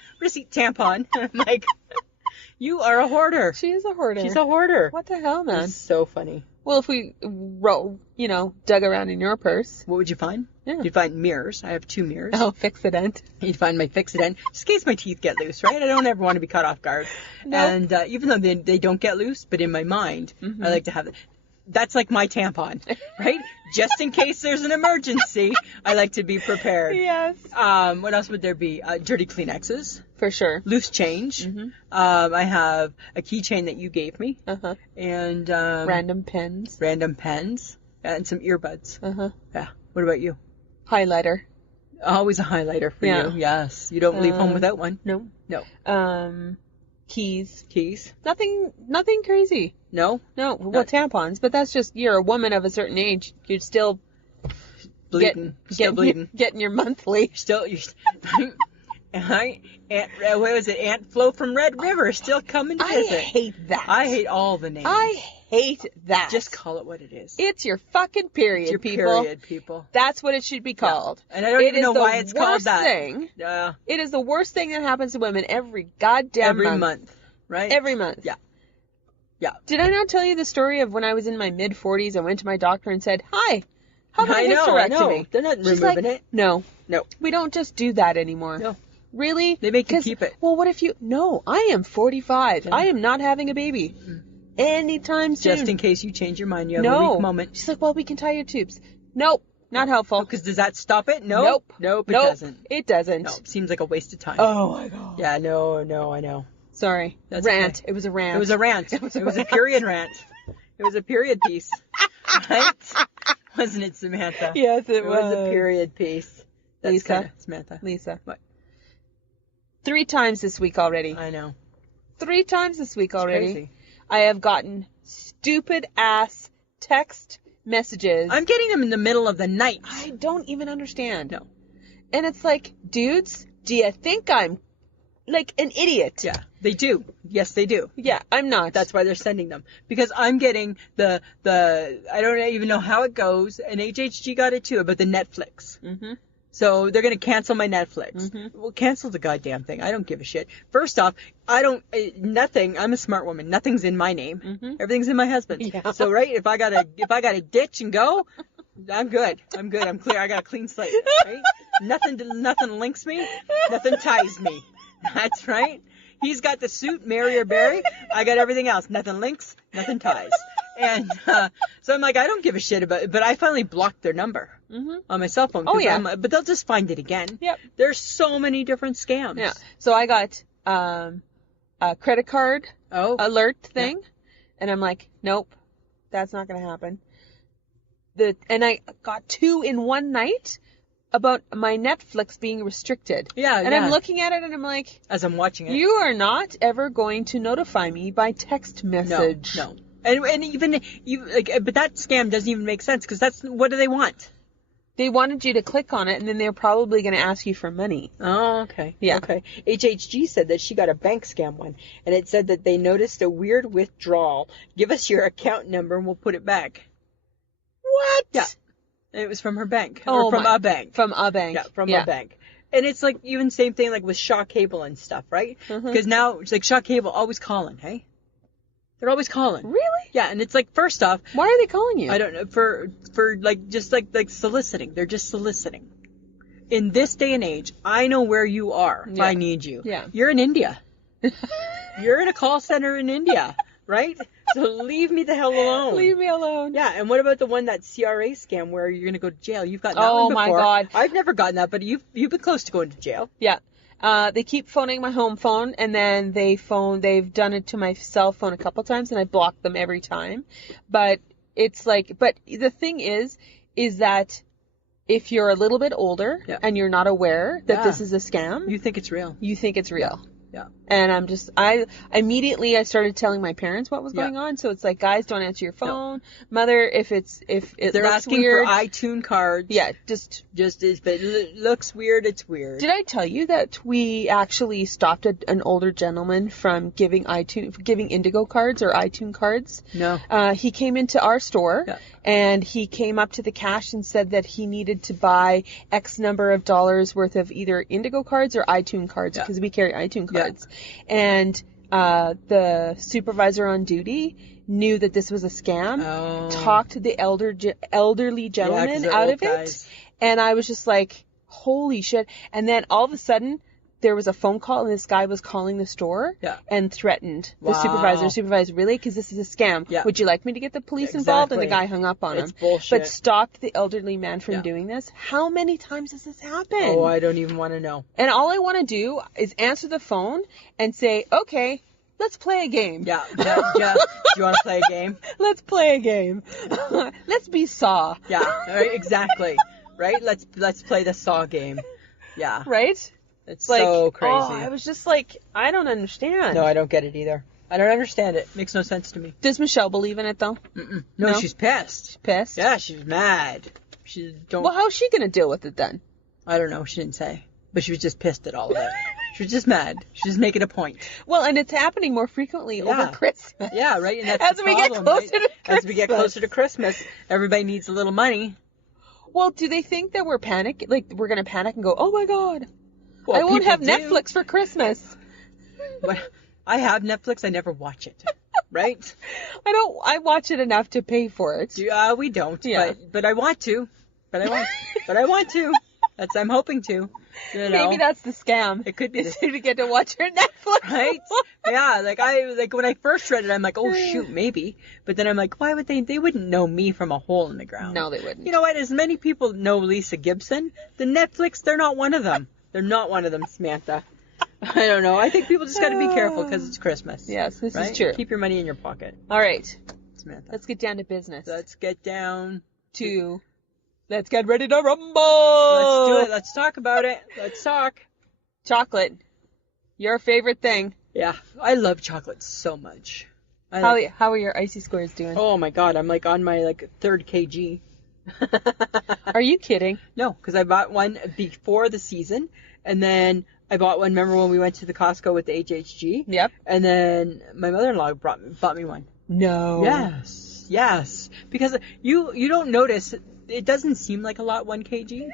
tampon. I'm like, you are a hoarder. She is a hoarder. She's a hoarder. What the hell, man? It's so funny. Well, if we, dug around in your purse. What would you find? Yeah. You'd find mirrors. I have 2 mirrors. Oh, Fix-It-Ent. You'd find my Fix-It-Ent, just in case my teeth get loose, right? I don't ever want to be caught off guard. No. And even though they don't get loose, but in my mind, I like to have that's like my tampon, right? Just in case there's an emergency, I like to be prepared. Yes. What else would there be? Dirty Kleenexes. For sure. Loose change. Mm-hmm. I have a keychain that you gave me. Uh-huh. And Random pens. And some earbuds. Uh-huh. Yeah. What about you? Highlighter. Always a highlighter for you. Yes. You don't leave home without one. No. No. Keys. Nothing crazy. No? No. Well, tampons, but that's just, you're a woman of a certain age. You're still bleeding. Getting your monthly. What was it? Aunt Flo from Red River still coming to visit. I hate that. I hate all the names. I hate that. Just call it what it is. It's your fucking period, It's your people. period, people. That's what it should be called. Yeah. And I don't even know why it's called that. It is the worst thing that happens to women every goddamn month. Right? Every month. Yeah. Yeah. Did I not tell you the story of when I was in my mid-40s, I went to my doctor and said, "Hi, how about a hysterectomy?" I know. They're not She's removing like, it. No. No. We don't just do that anymore. No. Really? They make you keep it. Well, what if you... No, I am 45. Yeah. I am not having a baby. Anytime soon. Just in case you change your mind, you have a weak moment. She's like, well, we can tie your tubes. Nope. Not helpful. Because does that stop it? No. Nope. It doesn't. It doesn't. No. Seems like a waste of time. Oh, my God. Yeah, no, I know. Sorry. That's rant. Okay. It was a rant. It was a rant. It was a period rant. It was a period piece. Right? Wasn't it, Samantha? Yes, it was. It was a period piece. That's Lisa. Samantha. Lisa. What? 3 times this week already. I know. 3 times this week already. Crazy. I have gotten stupid ass text messages. I'm getting them in the middle of the night. I don't even understand. No. And it's like, dudes, do you think I'm like an idiot? Yeah, they do. Yes, they do. Yeah, I'm not. That's why they're sending them. Because I'm getting the I don't even know how it goes, and HHG got it too, but the Netflix. Mm-hmm. So they're going to cancel my Netflix. Mm-hmm. Well, cancel the goddamn thing. I don't give a shit. First off, nothing, I'm a smart woman. Nothing's in my name. Mm-hmm. Everything's in my husband's. Yeah. So, right, if I got to ditch and go, I'm good. I'm clear. I got a clean slate, right? Nothing links me. Nothing ties me. That's right. He's got the suit, marry or bury. I got everything else. Nothing links, nothing ties. And so I'm like, I don't give a shit about it. But I finally blocked their number on my cell phone. Oh, yeah. But they'll just find it again. Yep. There's so many different scams. Yeah. So I got a credit card alert thing. Yeah. And I'm like, nope, that's not going to happen. And I got 2 in one night about my Netflix being restricted. Yeah. And I'm looking at it and I'm like, as I'm watching it, you are not ever going to notify me by text message. No. And even but that scam doesn't even make sense because what do they want? They wanted you to click on it and then they're probably going to ask you for money. Oh, okay. Yeah. Okay. HHG said that she got a bank scam one and it said that they noticed a weird withdrawal. Give us your account number and we'll put it back. What? Yeah. And it was from her bank. Oh, or from a bank. From a bank. Yeah, from a bank. And it's like even same thing like with Shaw Cable and stuff, right? Because now it's like Shaw Cable always calling, hey? They're always calling. Really? Yeah, and it's like first off, why are they calling you? I don't know, for like just like soliciting. They're just soliciting. In this day and age, I know where you are if I need you. Yeah. You're in India. You're in a call center in India, right? So leave me the hell alone. Leave me alone. Yeah, and what about the one, that CRA scam where you're going to go to jail? You've gotten that one before. Oh, my God. I've never gotten that, but you've been close to going to jail. Yeah. They keep phoning my home phone, and then they've done it to my cell phone a couple times, and I block them every time. But it's like, but the thing is that if you're a little bit older and you're not aware that this is a scam, you think it's real. You think it's real. Yeah. And I immediately started telling my parents what was going on. So it's like, guys, don't answer your phone. Mother, if it they're looks asking weird, for iTunes cards. Yeah, just if it looks weird, it's weird. Did I tell you that we actually stopped an older gentleman from giving Indigo cards or iTunes cards? No. He came into our store and he came up to the cash and said that he needed to buy X number of dollars worth of either Indigo cards or iTunes cards, because we carry iTunes cards. And the supervisor on duty knew that this was a scam, talked the elderly gentleman out of it, and I was just like, holy shit. And then all of a sudden, there was a phone call, and this guy was calling the store and threatened the supervisor, really? Because this is a scam. Yeah. Would you like me to get the police involved? And the guy hung up on him. Bullshit. But stopped the elderly man from doing this. How many times has this happened? Oh, I don't even want to know. And all I want to do is answer the phone and say, okay, let's play a game. Yeah. Do you want to play a game? Let's play a game. Let's be Saw. Yeah, right, exactly. Right? Let's play the Saw game. Yeah. Right? It's like, so crazy. Oh, I was just like, I don't understand. No, I don't get it either. I don't understand it. Makes no sense to me. Does Michelle believe in it, though? No, she's pissed. She's pissed? Yeah, she's mad. Well, how's she going to deal with it then? I don't know. She didn't say. But she was just pissed at all of it. She was just mad. She's just making a point. Well, and it's happening more frequently over Christmas. Yeah, right? And that's as we get closer to Christmas. As we get closer to Christmas, everybody needs a little money. Well, do they think that we're panicking? Like, we're going to panic and go, oh my God. Well, I won't have Netflix for Christmas. But I have Netflix. I never watch it. Right? I watch it enough to pay for it. We don't. Yeah. But I want to. But I want to. I'm hoping to. You know. Maybe that's the scam. It could be to get to watch your Netflix. Right? Yeah. Like when I first read it, I'm like, oh shoot, maybe. But then I'm like, why would they? They wouldn't know me from a hole in the ground. No, they wouldn't. You know what? As many people know Lisa Gibson, the Netflix, they're not one of them. They're not one of them, Samantha. I don't know. I think people just got to be careful because it's Christmas. Yes, this is true. Keep your money in your pocket. All right, Samantha. Let's get down to business. Let's get down to. Let's get ready to rumble. Let's do it. Let's talk about it. Let's talk. Chocolate. Your favorite thing. Yeah, I love chocolate so much. How are your icy squares doing? Oh my God, I'm like on my third kg. Are you kidding? No, because I bought one before the season, and then I bought one. Remember when we went to the Costco with the HHG? Yep. And then my mother-in-law bought me one. No. Yes. Because you don't notice. It doesn't seem like a lot, 1 kg.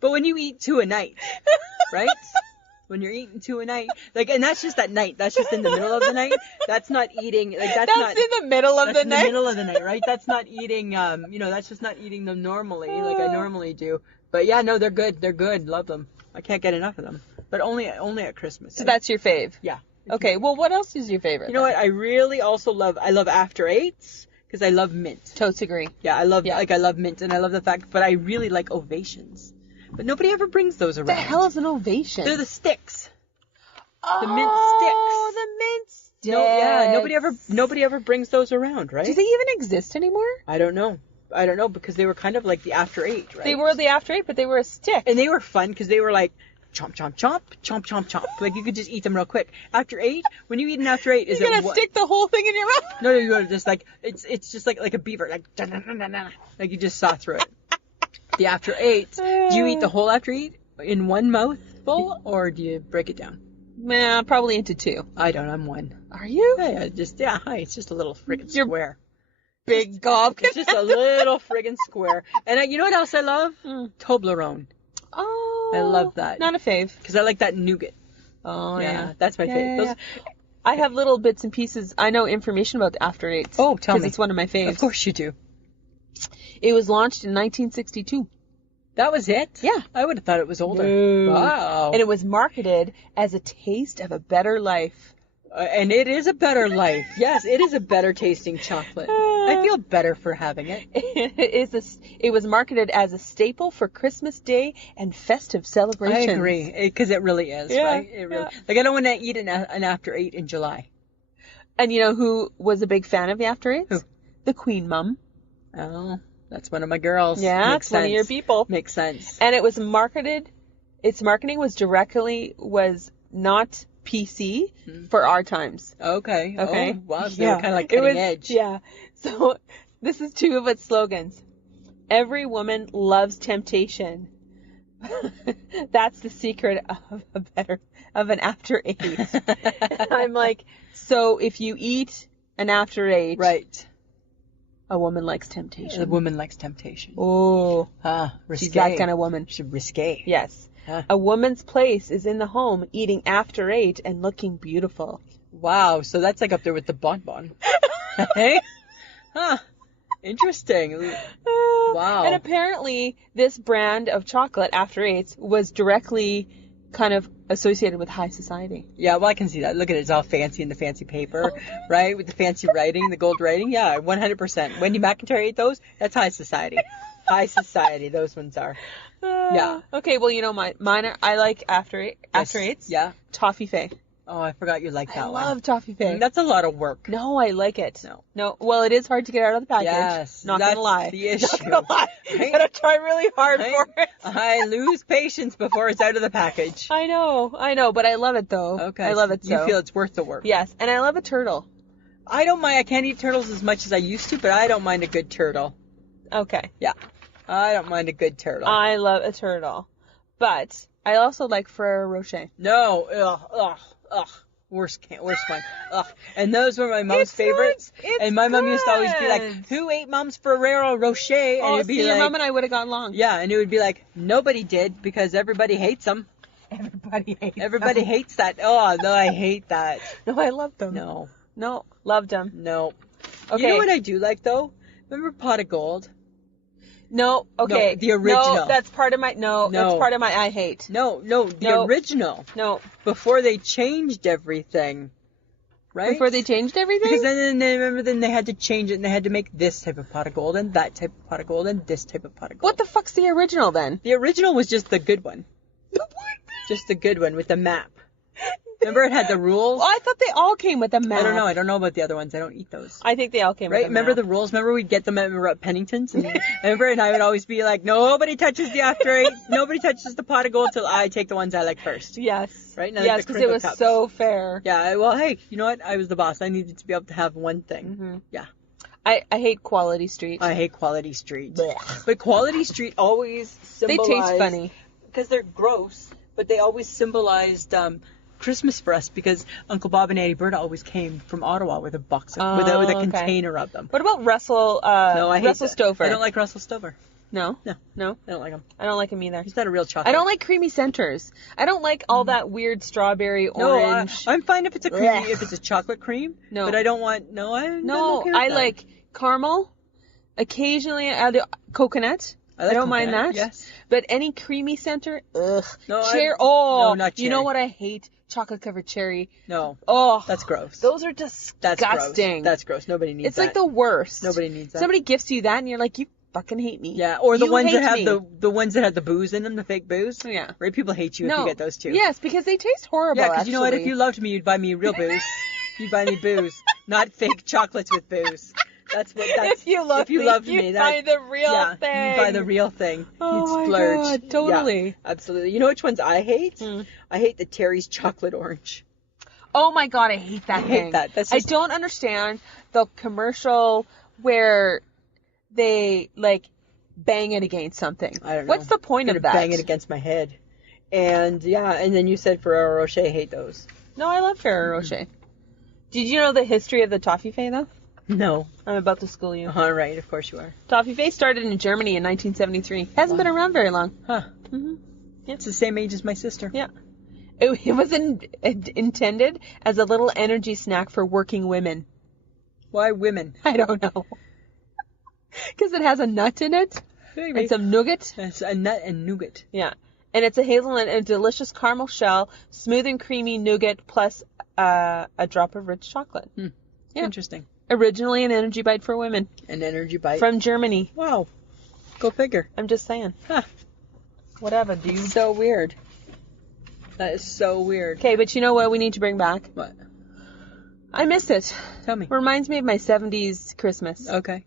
But when you eat 2 a night, right? When you're eating 2 a night, and that's just at night. That's just in the middle of the night. That's not eating. That's not in the middle of the night. In the middle of the night, right? That's not eating. That's just not eating them normally, like I normally do. But yeah, no, they're good. They're good. Love them. I can't get enough of them. But only at Christmas. So that's your fave. Yeah. Okay. Well, what else is your favorite? You know what? I really also love. I love After Eights. Because I love mint. Totes agree. Yeah, I love mint, and I love the fact, but I really like ovations. But nobody ever brings those around. What the hell is an ovation? They're the sticks. Oh, the mint sticks. The mint sticks. No, yeah, nobody ever brings those around, right? Do they even exist anymore? I don't know because they were kind of like the After Eight, right? They were the After Eight, but they were a stick. And they were fun because they were like chomp, chomp, chomp, chomp, chomp, chomp. Like you could just eat them real quick. After Eight, when you eat an After Eight, you're gonna stick the whole thing in your mouth. No, you're just like it's just like a beaver, like you just saw through it. The After Eight. Do you eat the whole After Eight in one mouthful, or do you break it down? Nah, probably into 2. I don't. I'm 1. Are you? Yeah. Hi. It's just a little friggin' square. Big gob. It's just a little friggin' square. And you know what else I love? Toblerone. Oh. I love that. Not a fave. Because I like that nougat. Oh, yeah. That's my fave. Yeah. I have little bits and pieces. I know information about the After Eights. Oh, tell me. Because it's one of my faves. Of course you do. It was launched in 1962. That was it? Yeah. I would have thought it was older. No. Wow. And it was marketed as a taste of a better life. And it is a better life. Yes, it is a better tasting chocolate. I feel better for having it. It was marketed as a staple for Christmas Day and festive celebrations. I agree, because it really is, right? It really. Like I don't want to eat an After Eight in July. And you know who was a big fan of the After Eights? Who? The Queen Mum. Oh, that's one of my girls. Yeah, it's one of your people. Makes sense. And it was marketed. Its marketing was not PC for our times. Okay. Okay. Oh, wow. So they were kind of like cutting edge. Yeah. So this is 2 of its slogans. Every woman loves temptation. That's the secret of an After Eight. I'm like, so if you eat an After Eight, right, A woman likes temptation. A woman likes temptation. Oh. Risque. She's that kind of woman. She's risque. Yes. A woman's place is in the home, eating after 8 and looking beautiful. Wow, so that's like up there with the bonbon. Hey? Interesting. Wow. And apparently, this brand of chocolate, After 8s, was directly kind of associated with high society. Yeah, well, I can see that. Look at it. It's all fancy in the fancy paper, right? With the fancy writing, the gold writing. Yeah, 100%. Wendy McIntyre ate those. That's high society. High society, those ones are. Yeah. Okay, well, you know, mine are, I like After 8s. Yeah. Toffee Fay. Oh, I forgot you like that one. I love Toffee Fay. That's a lot of work. No, I like it. No. Well, it is hard to get out of the package. Yes. Not gonna lie. The issue. Not gonna lie. You gotta try really hard for it. I lose patience before it's out of the package. I know, but I love it though. Okay. I love it so. You feel it's worth the work. Yes, and I love a turtle. I don't mind. I can't eat turtles as much as I used to, but I don't mind a good turtle. Okay. Yeah. I don't mind a good turtle. I love a turtle. But I also like Ferrero Rocher. No. Ugh. Worst one. Ugh. And those were my mom's favorites. And my mom used to always be like, "Who ate Mom's Ferrero Rocher?" And it'd be your like, mom and I would have gone along. Yeah, and it would be like, nobody did because everybody hates them. Everybody hates that. Oh, no, I hate that. No, I love them. No, loved them. No. Okay. You know what I do like though? Remember Pot of Gold? No, okay. No, the original. No, that's part of my, that's part of my I hate. No, the original. No. Before they changed everything. Right? Before they changed everything? Because then they had to change it and they had to make this type of pot of gold and that type of pot of gold and this type of pot of gold. What the fuck's the original then? The original was just the good one. Just the good one with the map. Remember it had the rules? Well, I thought they all came with a map. I don't know. I don't know about the other ones. I don't eat those. I think they all came with a map. Remember the rules? Remember we'd get them at Pennington's? And I would always be like, nobody touches the After 8. Nobody touches the pot of gold till I take the ones I like first. Yes. Right? Now, yes, because it was so fair. Yeah. Well, hey, you know what? I was the boss. I needed to be able to have one thing. Mm-hmm. Yeah. I hate Quality Street. I hate Quality Street. Blech. But Quality Street always symbolized... They taste funny. Because they're gross, but they always symbolized... Christmas for us because Uncle Bob and Auntie Berta always came from Ottawa with a box of, with a container of them. What about Russell? Russell Stover. I don't like Russell Stover. No. I don't like him. I don't like him either. He's not a real chocolate. I don't like creamy centers. I don't like all that weird strawberry orange. No, I'm fine if it's a creamy, if it's a chocolate cream. No, but I don't want. I'm okay with I that. like caramel. Occasionally, I add coconut. I don't mind that. Yes. But any creamy center, ugh. No, no, not cherry. You know what I hate? Chocolate covered cherry. No. Oh, that's gross. Those are disgusting. That's gross. Nobody needs that. It's like the worst. Nobody needs that. Somebody gifts you that and you're like, you fucking hate me. Yeah, or the ones that have the ones that have the booze in them, the fake booze. Yeah. Right? People hate you if you get those too. Yes, because they taste horrible. Yeah, because you know what? If you loved me, you'd buy me real booze. You'd buy me booze, not fake chocolates with booze. If you loved me, you'd buy the real thing. You'd buy the real thing. Oh you'd splurge. My God, totally. Yeah, absolutely. You know which ones I hate? I hate the Terry's chocolate orange. Oh my God, I hate that thing. I hate that. That's just... I don't understand the commercial where they like bang it against something. I don't know. What's the point of that? Bang it against my head. And and then you said Ferrero Rocher, hate those. No, I love Ferrero Rocher. Did you know the history of the Toffee Fay though? No. I'm about to school you. All right, of course you are. Toffee Fay started in Germany in 1973. Hasn't been around very long. Huh. Mm-hmm. Yeah. It's the same age as my sister. Yeah. It was intended as a little energy snack for working women. Why women? I don't know. Because it has a nut in it. Maybe. And some nougat. It's a nut and nougat. Yeah. And it's a hazelnut and a delicious caramel shell, smooth and creamy nougat, plus a drop of rich chocolate. Yeah. Interesting. Originally an energy bite for women. An energy bite? From Germany. Wow. Go figure. I'm just saying. Huh. Whatever, dude. So weird. That is so weird. Okay, but you know what we need to bring back? What? I miss it. Tell me. Reminds me of my 70s Christmas. Okay.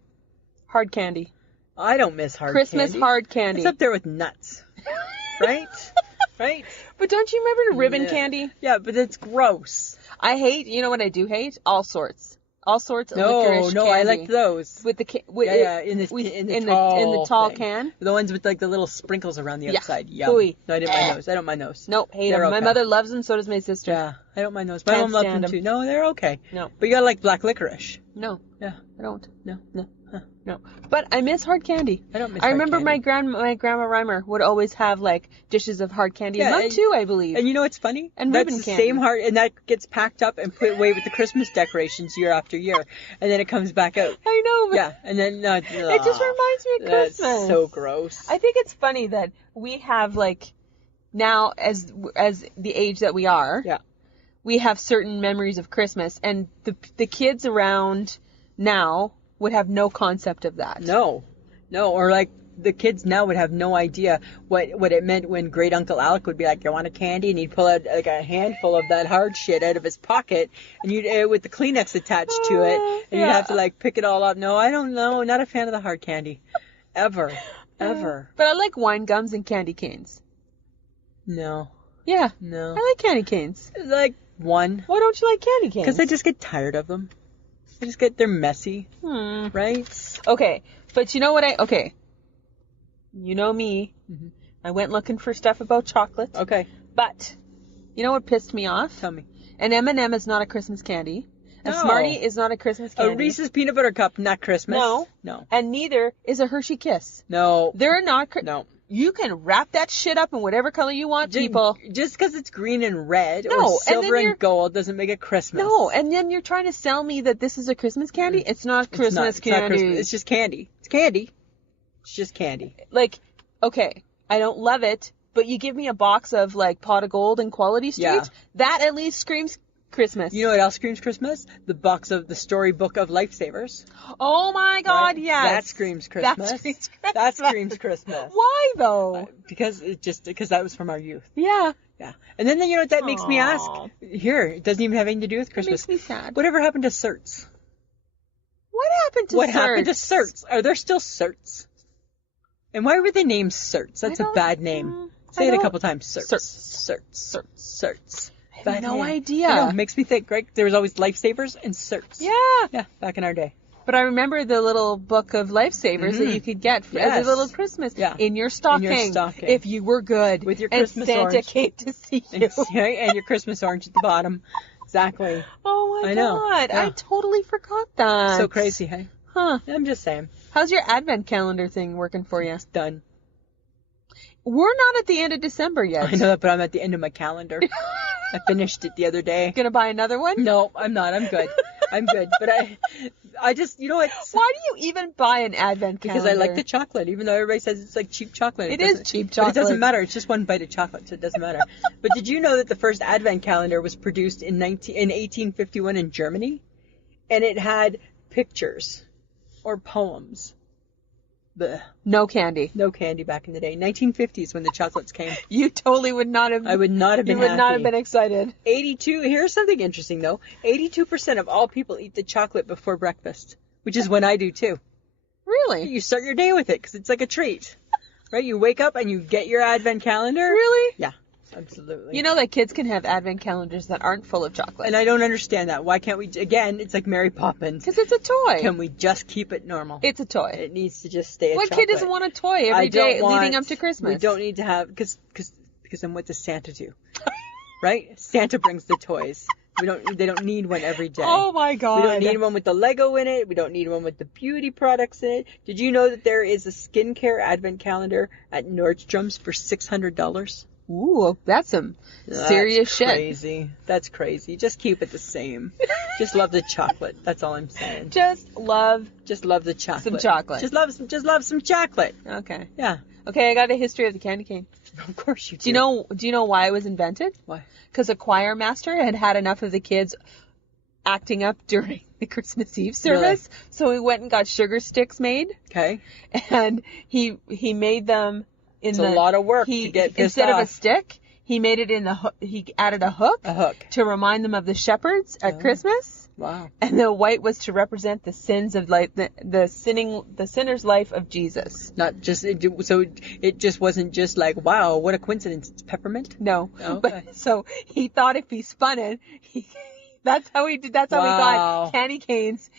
Hard candy. I don't miss Christmas hard candy. It's up there with nuts. Right? Right? But don't you remember the ribbon candy? Yeah, but it's gross. You know what I do hate? All sorts of licorice candy. No, I like those. With the in the tall thing. can. The ones with like the little sprinkles around the outside. Yeah. Ooey. No, I didn't mind those. I don't mind those. Nope, hate them. Okay. My mother loves them, so does my sister. Yeah, I don't mind those. My mom loves them too. No, they're okay. No. But you gotta like black licorice. No. Yeah. I don't. No. No. No. But I miss hard candy. I don't miss I hard remember candy. my grandma Reimer would always have like dishes of hard candy. Yeah, Mom and- too, I believe. And you know what's funny? And that's ribbon the candy. same hard, and that gets packed up and put away with the Christmas decorations year after year, and then it comes back out. I know, but Yeah, and then it just reminds me of that's Christmas. so gross. I think it's funny that we have like now as the age that we are. Yeah. We have certain memories of Christmas, and the kids around now would have no concept of that. No, or like the kids now would have no idea what it meant when Great Uncle Alec would be like, "You want a candy?" and he'd pull out like a handful of that hard shit out of his pocket, and you'd with the Kleenex attached to it, and you'd have to like pick it all up. No, I don't know. Not a fan of the hard candy, ever. But I like wine gums and candy canes. No, Yeah, no. I like candy canes. Like one, Why don't you like candy canes? because I just get tired of them. They're messy, right? Okay, but you know what okay. You know me. Mm-hmm. I went looking for stuff about chocolate. Okay, But you know what pissed me off? tell me. An M&M is not a Christmas candy. A No. Smartie is not a Christmas candy. A Reese's peanut butter cup, not Christmas. No. And neither is a Hershey Kiss. No. They're not. No. You can wrap that shit up in whatever color you want, people. Just because it's green and red No, or and silver then and gold doesn't make it Christmas. No, and then you're trying to sell me that this is a Christmas candy? It's not It's Christmas not- it's not candy. Christmas. It's just candy. It's candy. It's just candy. Like, okay, I don't love it, but you give me a box of like Pot of Gold and Quality Street, Yeah. that at least screams Christmas. You know what else screams Christmas? The box of the storybook of Lifesavers. Oh my God, Right? yes. That screams Christmas. That screams Christmas. That screams Christmas. Why though? Because that was from our youth. Yeah. Yeah. And then you know what that makes me ask? Aw. Here, it doesn't even have anything to do with It Christmas. makes me sad. Whatever happened to certs? What happened to What certs? happened to certs? Are there still certs? And why were they named certs? That's a bad name. Say it a couple times. Certs. Certs. I have no idea. I know, makes me think, right? There was always Lifesavers and certs. Yeah. Yeah, back in our day. But I remember the little book of Lifesavers that you could get as Yes. a little Christmas Yeah. in your stocking. In your stocking. If you were good. With your and Christmas Santa orange. came to see you. And your Christmas orange at the bottom. Exactly. Oh my I know. God. Yeah. I totally forgot that. So crazy, hey? Huh. I'm just saying. How's your advent calendar thing working for you? It's done. We're not at the end of December yet. I know that, but I'm at the end of my calendar. I finished it the other day. Gonna buy another one? No, I'm not. I'm good. I'm good. But I just, you know what? Why do you even buy an advent calendar? Because I like the chocolate, even though everybody says it's like cheap chocolate. It is doesn't- cheap But chocolate. it doesn't matter. It's just one bite of chocolate, so it doesn't matter. But did you know that the first advent calendar was produced in 1851 in Germany? And it had pictures or poems. Blech. No candy. No candy back in the day. 1950s when the chocolates came. You totally would not have. I would not have been You would happy. not have been excited. 82. Here's something interesting though. 82% of all people eat the chocolate before breakfast, which is when I do too. Really? You start your day with it because it's like a treat, right? You wake up and you get your advent calendar. Really? Yeah, absolutely. You know that kids can have advent calendars that aren't full of chocolate. and I don't understand that. Why can't we? Again, it's like Mary Poppins. Because it's a toy. Can we just keep it normal? It's a toy. It needs to just stay a What chocolate. kid doesn't want a toy I every day don't leading want- up to Christmas? We don't need to have because then what does Santa do? Right? Santa brings the toys. They don't need one every day. Oh my We God. don't need one with the Lego in it. We don't need one with the beauty products in it. Did you know that there is a skincare advent calendar at Nordstrom's for $600? Ooh, that's some serious shit. Crazy. That's crazy. Just keep it the same. Just love the chocolate. That's all I'm saying. Just love. Just love the chocolate. Some chocolate. Just love some chocolate. Okay. Yeah. Okay, I got a history of the candy cane. Of course you do. Do you know why it was invented? Why? Because a choir master had had enough of the kids acting up during the Christmas Eve service, so he went and got sugar sticks made, Okay. and he made them in It's the. a lot of work to get pissed instead of a off. stick, he made it in the. He added a hook. A hook. To remind them of the shepherds at Christmas. Wow. And the white was to represent the sins of the sinner's life of Jesus. Not just so it just wasn't just like, wow, what a coincidence. It's peppermint. No. Okay. But so he thought if he spun it, that's how he did. That's how he Wow. got candy canes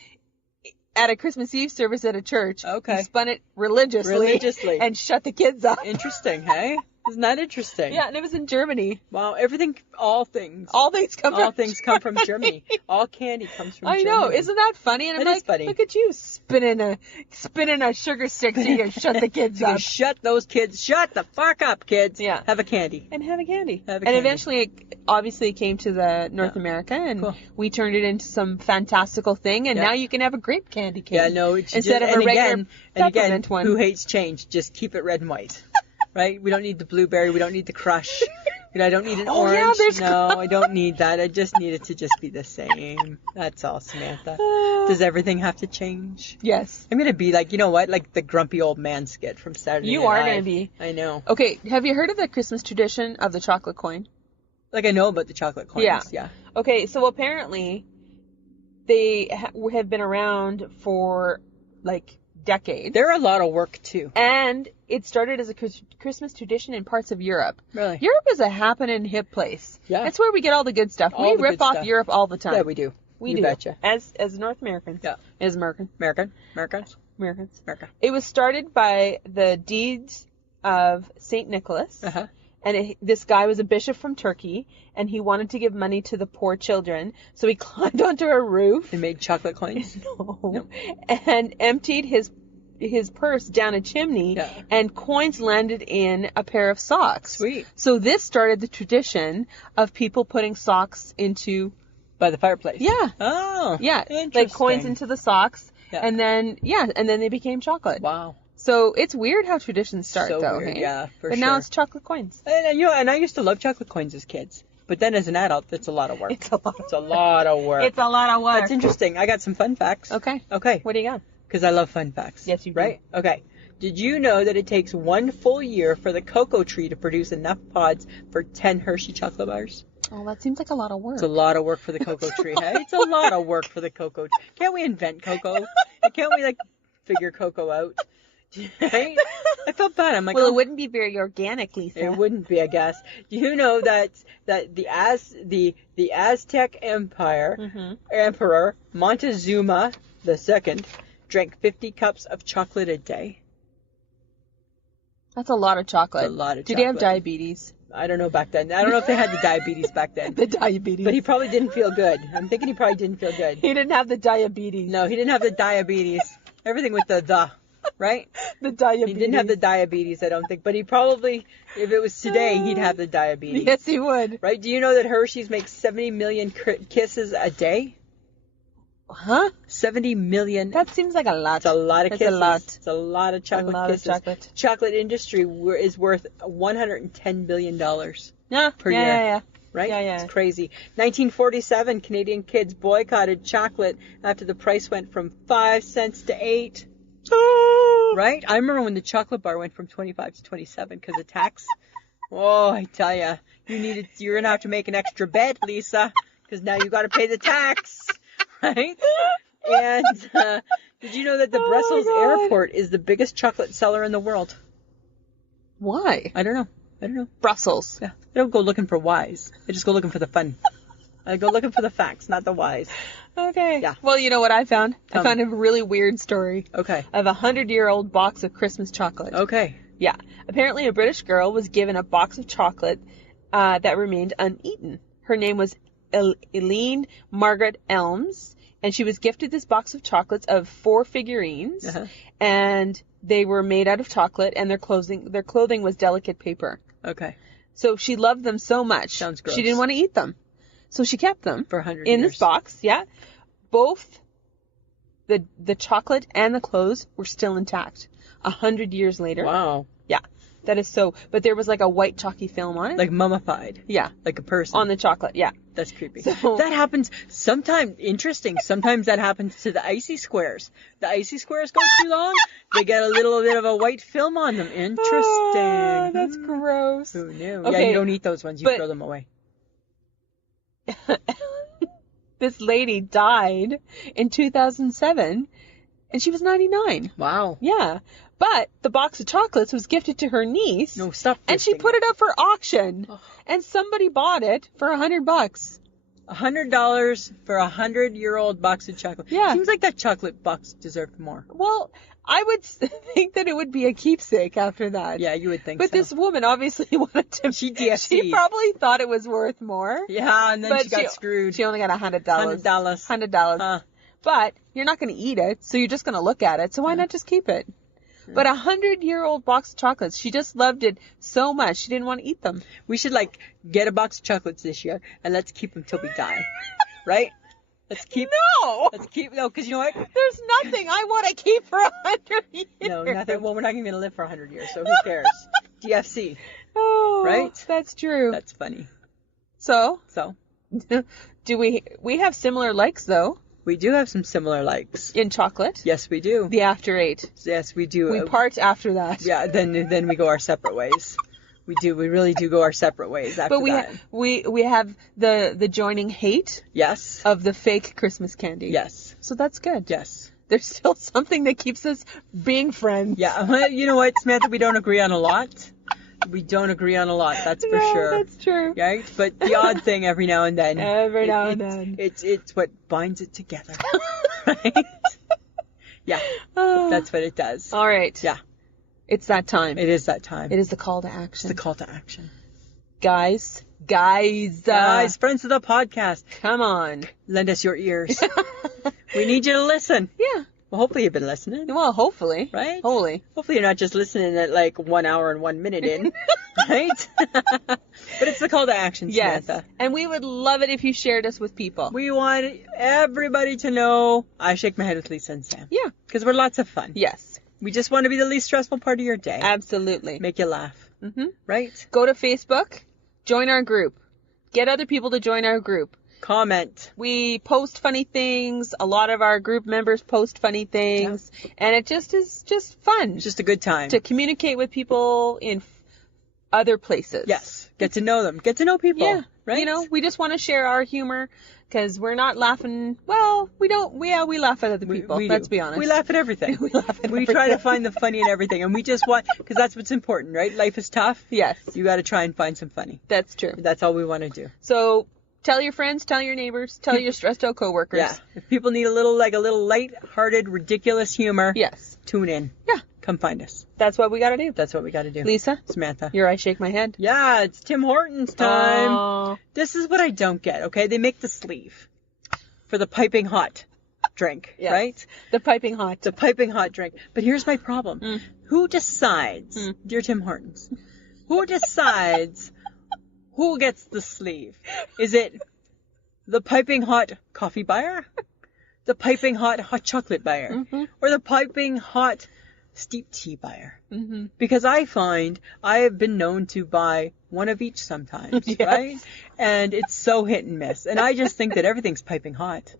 at a Christmas Eve service at a church. Okay. He spun it religiously. Religiously. And shut the kids up. Interesting, hey? Isn't that interesting? Yeah, and it was in Germany. Wow, all things come from Germany. All candy comes from Germany. I know, isn't that funny? And I'm like, funny. Look at you spinning a sugar stick so you can shut the kids up. Shut the fuck up, kids. Yeah. Have a candy. And have a candy. And Eventually, it obviously came to the North America, and we turned it into some fantastical thing, and now you can have a grape candy cane. Yeah, no, it's instead of a regular peppermint one. Who hates change? Just keep it red and white. Right? We don't need the blueberry. We don't need the crush. I don't need an orange. No, I don't need that. I just need it to just be the same. That's all, Samantha. Does everything have to change? Yes. I'm going to be like, you know what? Like the grumpy old man skit from Saturday Night Live. You are going to be. I know. Okay, have you heard of the Christmas tradition of the chocolate coin? Like I know about the chocolate coins. Yeah. Okay, so apparently they have been around for like decades. They're a lot of work too. And it started as a Christmas tradition in parts of Europe. Really? Europe is a happening hip place. Yeah. That's where we get all the good stuff. We rip off Europe all the time. Yeah, we do. We you do. Betcha. As North Americans. Yeah. As Americans. Americans. It was started by the deeds of St. Nicholas. Uh-huh. And this guy was a bishop from Turkey, and he wanted to give money to the poor children. So he climbed onto a roof. And made chocolate coins? No. And emptied his purse down a chimney, and coins landed in a pair of socks. Sweet. So this started the tradition of people putting socks into... By the fireplace? Yeah. Oh. Yeah. Interesting. Like coins into the socks. Yeah. And then they became chocolate. Wow. So it's weird how traditions start, so though. Weird. Hey? Yeah, for but sure. now it's chocolate coins. And I used to love chocolate coins as kids. But then as an adult, it's a lot of work. It's a lot of work. It's a lot of work. That's interesting. I got some fun facts. Okay. What do you got? Because I love fun facts. Yes, you do. Right? Okay. Did you know that it takes 1 full year for the cocoa tree to produce enough pods for 10 Hershey chocolate bars? Oh, that seems like a lot of work. It's a lot of work for the cocoa tree. Hey? It's a lot of work for the cocoa tree. Can't we invent cocoa? Can't we, figure cocoa out? Right? I felt bad. I'm like, well, it wouldn't be very organic, Lisa. It wouldn't be, I guess. Do you know that the Aztec Emperor Montezuma II drank 50 cups of chocolate a day? That's a lot of chocolate. That's a lot of chocolate. Did he have diabetes? I don't know back then. I don't know if they had the diabetes back then. The diabetes. But he probably didn't feel good. I'm thinking he probably didn't feel good. He didn't have the diabetes. No, he didn't have the diabetes. Everything with the, right? The diabetes. He didn't have the diabetes, I don't think. But he probably, if it was today, he'd have the diabetes. Yes, he would. Right? Do you know that Hershey's makes 70 million kisses a day? Huh? 70 million. That seems like a lot. It's a lot of kisses. A lot. It's a lot of chocolate kisses. Chocolate. Chocolate industry is worth $110 billion per year. Yeah. Right? Yeah. It's crazy. 1947, Canadian kids boycotted chocolate after the price went from 5 cents to 8. Right? I remember when the chocolate bar went from 25 to 27 because of tax. Oh, I tell ya, you're going to have to make an extra bet, Lisa, because now you got to pay the tax. Right? And did you know that the Brussels airport is the biggest chocolate seller in the world? Why? I don't know. Brussels. Yeah. I don't go looking for whys. I just go looking for the fun. I go looking for the facts, not the whys. Okay. Yeah. Well, you know what I found? I found a really weird story. Okay. Of a 100-year-old box of Christmas chocolate. Okay. Yeah. Apparently a British girl was given a box of chocolate that remained uneaten. Her name was Eileen Margaret Elms, and she was gifted this box of chocolates of 4 figurines, and they were made out of chocolate, and their clothing was delicate paper. Okay. So she loved them so much. Sounds gross. She didn't want to eat them. So she kept them for 100 in years. this box, Both the chocolate and the clothes were still intact 100 years later. Wow. Yeah. That is so, but there was like a white chalky film on it. Like mummified. Yeah. Like a person. On the chocolate, yeah. That's creepy. So, that happens sometimes. Interesting. Sometimes that happens to the icy squares. The icy squares go too long. They get a little bit of a white film on them. Interesting. Oh, that's gross. Who knew? Okay, yeah, you don't eat those ones. You throw them away. This lady died in 2007, and she was 99. Wow. Yeah. But the box of chocolates was gifted to her niece. No, stop. And she put it up for auction. And somebody bought it for $100. $100 for a 100-year-old box of chocolate. Yeah. Seems like that chocolate box deserved more. Well, I would think that it would be a keepsake after that. Yeah, you would think But so. this woman obviously wanted to. She DFC'd. She probably thought it was worth more. Yeah, and then But she got screwed. She only got $100. $100. $100. But you're not going to eat it, so you're just going to look at it. So why not just keep it? But 100-year-old box of chocolates, she just loved it so much she didn't want to eat them. We should get a box of chocolates this year and let's keep them till we die, right? Let's keep. No, because you know what? There's nothing I want to keep for 100 years. No, nothing. Well, we're not even going to live for 100 years, so who cares? DFC. Oh, right? That's true. That's funny. So, do we have similar likes though? We do have some similar likes. In chocolate? Yes, we do. The after 8. Yes, we do. We part after that. Yeah, then we go our separate ways. We do. We really do go our separate ways after that. But we have the joining hate. Yes. Of the fake Christmas candy. Yes. So that's good. Yes. There's still something that keeps us being friends. Yeah. You know what, Samantha? We don't agree on a lot. We don't agree on a lot, that's for sure. That's true. Right? But the odd thing every now and then. Every now and then. It's what binds it together. Right? Yeah. That's what it does. All right. Yeah. It's that time. It is that time. It is the call to action. It's the call to action. Guys, friends of the podcast. Come on. Lend us your ears. We need you to listen. Yeah. Well, hopefully you've been listening. Well, hopefully. Right? Hopefully you're not just listening at 1 hour and 1 minute in. Right? But it's the call to action, Samantha. Yes. And we would love it if you shared us with people. We want everybody to know I shake my head with Lisa and Sam. Yeah. Because we're lots of fun. Yes. We just want to be the least stressful part of your day. Absolutely. Make you laugh. Mm-hmm. Right? Go to Facebook. Join our group. Get other people to join our group. Comment. We post funny things. A lot of our group members post funny things. Yeah. And it just is just fun. It's just a good time. To communicate with people in other places. Yes. Get to know them. Get to know people. Yeah. Right? You know, we just want to share our humor because we're not laughing. Well, we don't. We laugh at other people. Let's be honest. We laugh at everything. We try to find the funny in everything. And we just want, because that's what's important, right? Life is tough. Yes. You got to try and find some funny. That's true. That's all we want to do. So tell your friends, tell your neighbors, tell your stressed out coworkers. Yeah. If people need a little light-hearted, ridiculous humor. Yes. Tune in. Yeah. Come find us. That's what we got to do. That's what we got to do. Lisa? Samantha? I shake my head. Yeah, it's Tim Hortons time. Oh. This is what I don't get, okay? They make the sleeve for the piping hot drink, yes. Right? The piping hot. The piping hot drink. But here's my problem. Who decides, dear Tim Hortons, who decides who gets the sleeve? Is it the piping hot coffee buyer? The piping hot chocolate buyer? Or the piping hot steep tea buyer? Because I find I have been known to buy one of each sometimes, yes. Right? And it's so hit and miss. And I just think that everything's piping hot.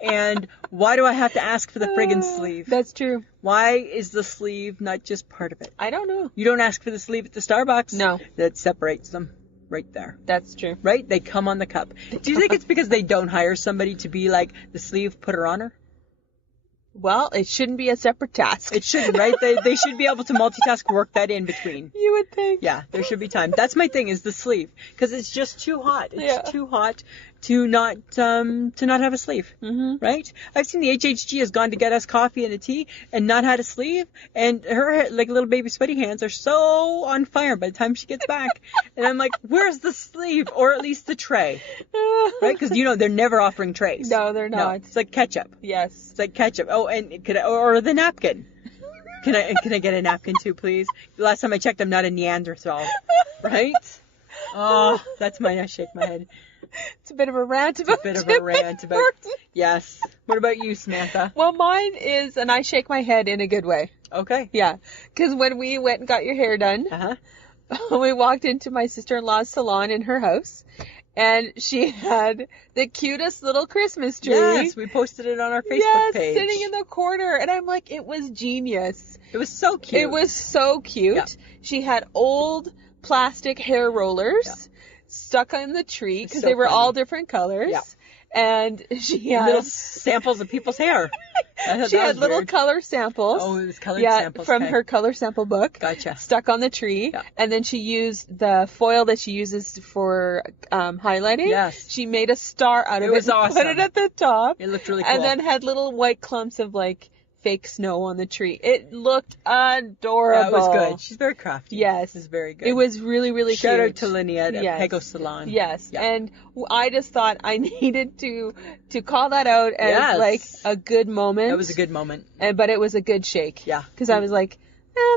And why do I have to ask for the friggin' sleeve? That's true. Why is the sleeve not just part of it? I don't know. You don't ask for the sleeve at the Starbucks? No. That separates them. Right there. That's true. Right? They come on the cup. Do you think it's because they don't hire somebody to be like the sleeve putter on her? Well, it shouldn't be a separate task. It shouldn't, right? They should be able to multitatask, work that in between. You would think. Yeah, there should be time. That's my thing, is the sleeve. Because it's just too hot. It's too hot to not have a sleeve. Right? I've seen the HHG has gone to get us coffee and a tea and not had a sleeve. And her, little baby sweaty hands are so on fire by the time she gets back. And I'm like, where's the sleeve? Or at least the tray. Right? Because, they're never offering trays. No, they're not. No, it's like ketchup. Yes. It's like ketchup. Oh, and or the napkin. Can I get a napkin too, please? Last time I checked, I'm not a Neanderthal. Right? Oh, that's mine. I shake my head. It's a bit of a rant about Yes. What about you, Samantha? Well, mine is, and I shake my head in a good way. Okay. Yeah. Because when we went and got your hair done, we walked into my sister-in-law's salon in her house, and she had the cutest little Christmas tree. Yes, we posted it on our Facebook page. Sitting in the corner, and I'm like, it was genius. It was so cute. It was so cute. Yeah. She had old plastic hair rollers stuck on the tree because they were all different colors. Yeah. And she had little samples of people's hair. She had little color samples. Oh, it was colored samples. From okay. her color sample book. Gotcha. Stuck on the tree. Yeah. And then she used the foil that she uses for highlighting. Yes. She made a star out of it. It was and awesome. Put it at the top. It looked really cool. And then had little white clumps of like fake snow on the tree. It looked adorable. Yeah, it was good. She's very crafty. Yes. It was very good. It was really, really cute. Shout out to Linny at Yes. Pego Salon. Yes. Yeah. And I just thought I needed to call that out as like a good moment. That was a good moment. But it was a good shake. Yeah. Because I was like,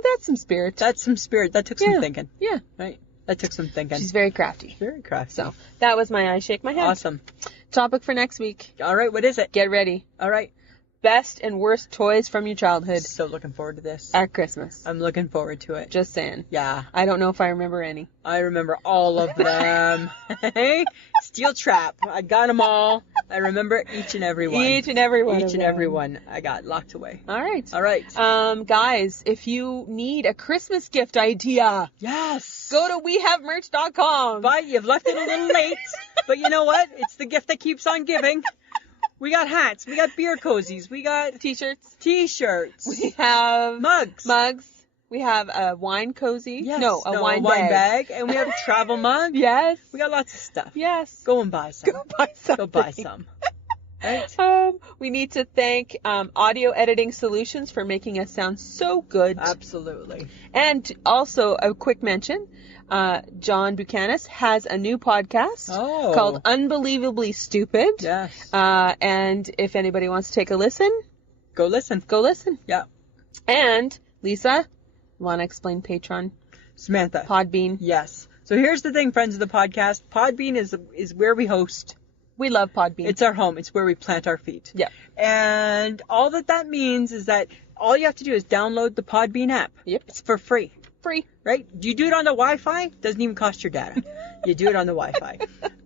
that's some spirit. That's some spirit. That took some thinking. Yeah. Right? That took some thinking. She's very crafty. Very crafty. So that was my I shake my head. Awesome. Topic for next week. All right. What is it? Get ready. All right. Best and worst toys from your childhood So looking forward to this. at Christmas. I'm looking forward to it. Just saying. Yeah. I don't know if I remember any. I remember all of them. Steel Trap. I got them all. I remember each and every one. Each and every one. Each and every one I got locked away. All right. All right. Guys, if you need a Christmas gift idea, Yes. go to wehavemerch.com. But you've left it a little late. But you know what? It's the gift that keeps on giving. We got hats. We got beer cozies. We got T-shirts. T-shirts. We have Mugs. We have a wine cozy. Yes. No, a wine bag. And we have a travel mug. Yes. We got lots of stuff. Yes. Go and buy some. Go buy some. Go buy some. Right? We need to thank Audio Editing Solutions for making us sound so good. Absolutely. And also a quick mention, John Buchanan has a new podcast called Unbelievably Stupid. Yes. And if anybody wants to take a listen, go listen. Go listen. Yeah. And Lisa, want to explain Patreon? Samantha. Podbean. Yes. So here's the thing, friends of the podcast. Podbean is where we host. We love Podbean. It's our home. It's where we plant our feet. Yeah. And all that means is that all you have to do is download the Podbean app. Yep. It's for free. Free. Right? You do it on the Wi-Fi, doesn't even cost your data. You do it on the Wi-Fi.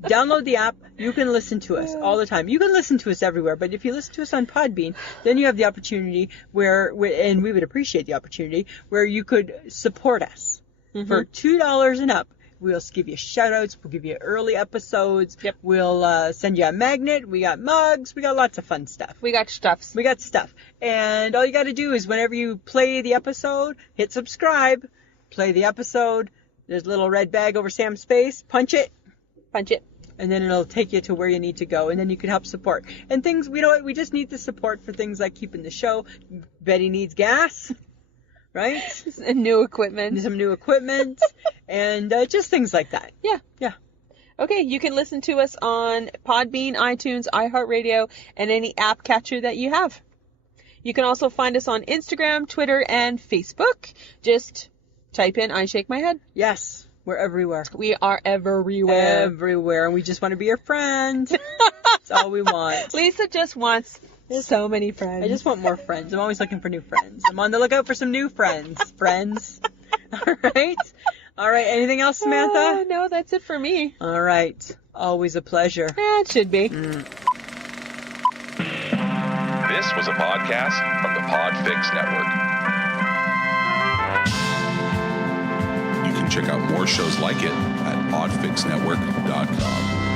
Download the app. You can listen to us all the time. You can listen to us everywhere, but if you listen to us on Podbean, then you have the opportunity and we would appreciate the opportunity, where you could support us. Mm-hmm. For $2 and up. We'll give you shout-outs. We'll give you early episodes. Yep. We'll send you a magnet. We got mugs. We got lots of fun stuff. We got stuffs. We got stuff. And all you got to do is whenever you play the episode, hit subscribe, play the episode. There's a little red bag over Sam's face. Punch it. Punch it. And then it'll take you to where you need to go. And then you can help support. And things, you know what? We just need the support for things like keeping the show. Betty needs gas. Right? And new equipment. Some new equipment. And just things like that. Yeah. Yeah. Okay, you can listen to us on Podbean, iTunes, iHeartRadio, and any app catcher that you have. You can also find us on Instagram, Twitter, and Facebook. Just type in I Shake My Head. Yes. We're everywhere. We are everywhere. Everywhere. And we just want to be your friend. That's all we want. Lisa just wants so many friends. I just want more friends. I'm always looking for new friends. I'm on the lookout for some new friends. Friends. All right. All right. Anything else, Samantha? No, that's it for me. All right. Always a pleasure. It should be. This was a podcast from the Podfix Network. You can check out more shows like it at podfixnetwork.com.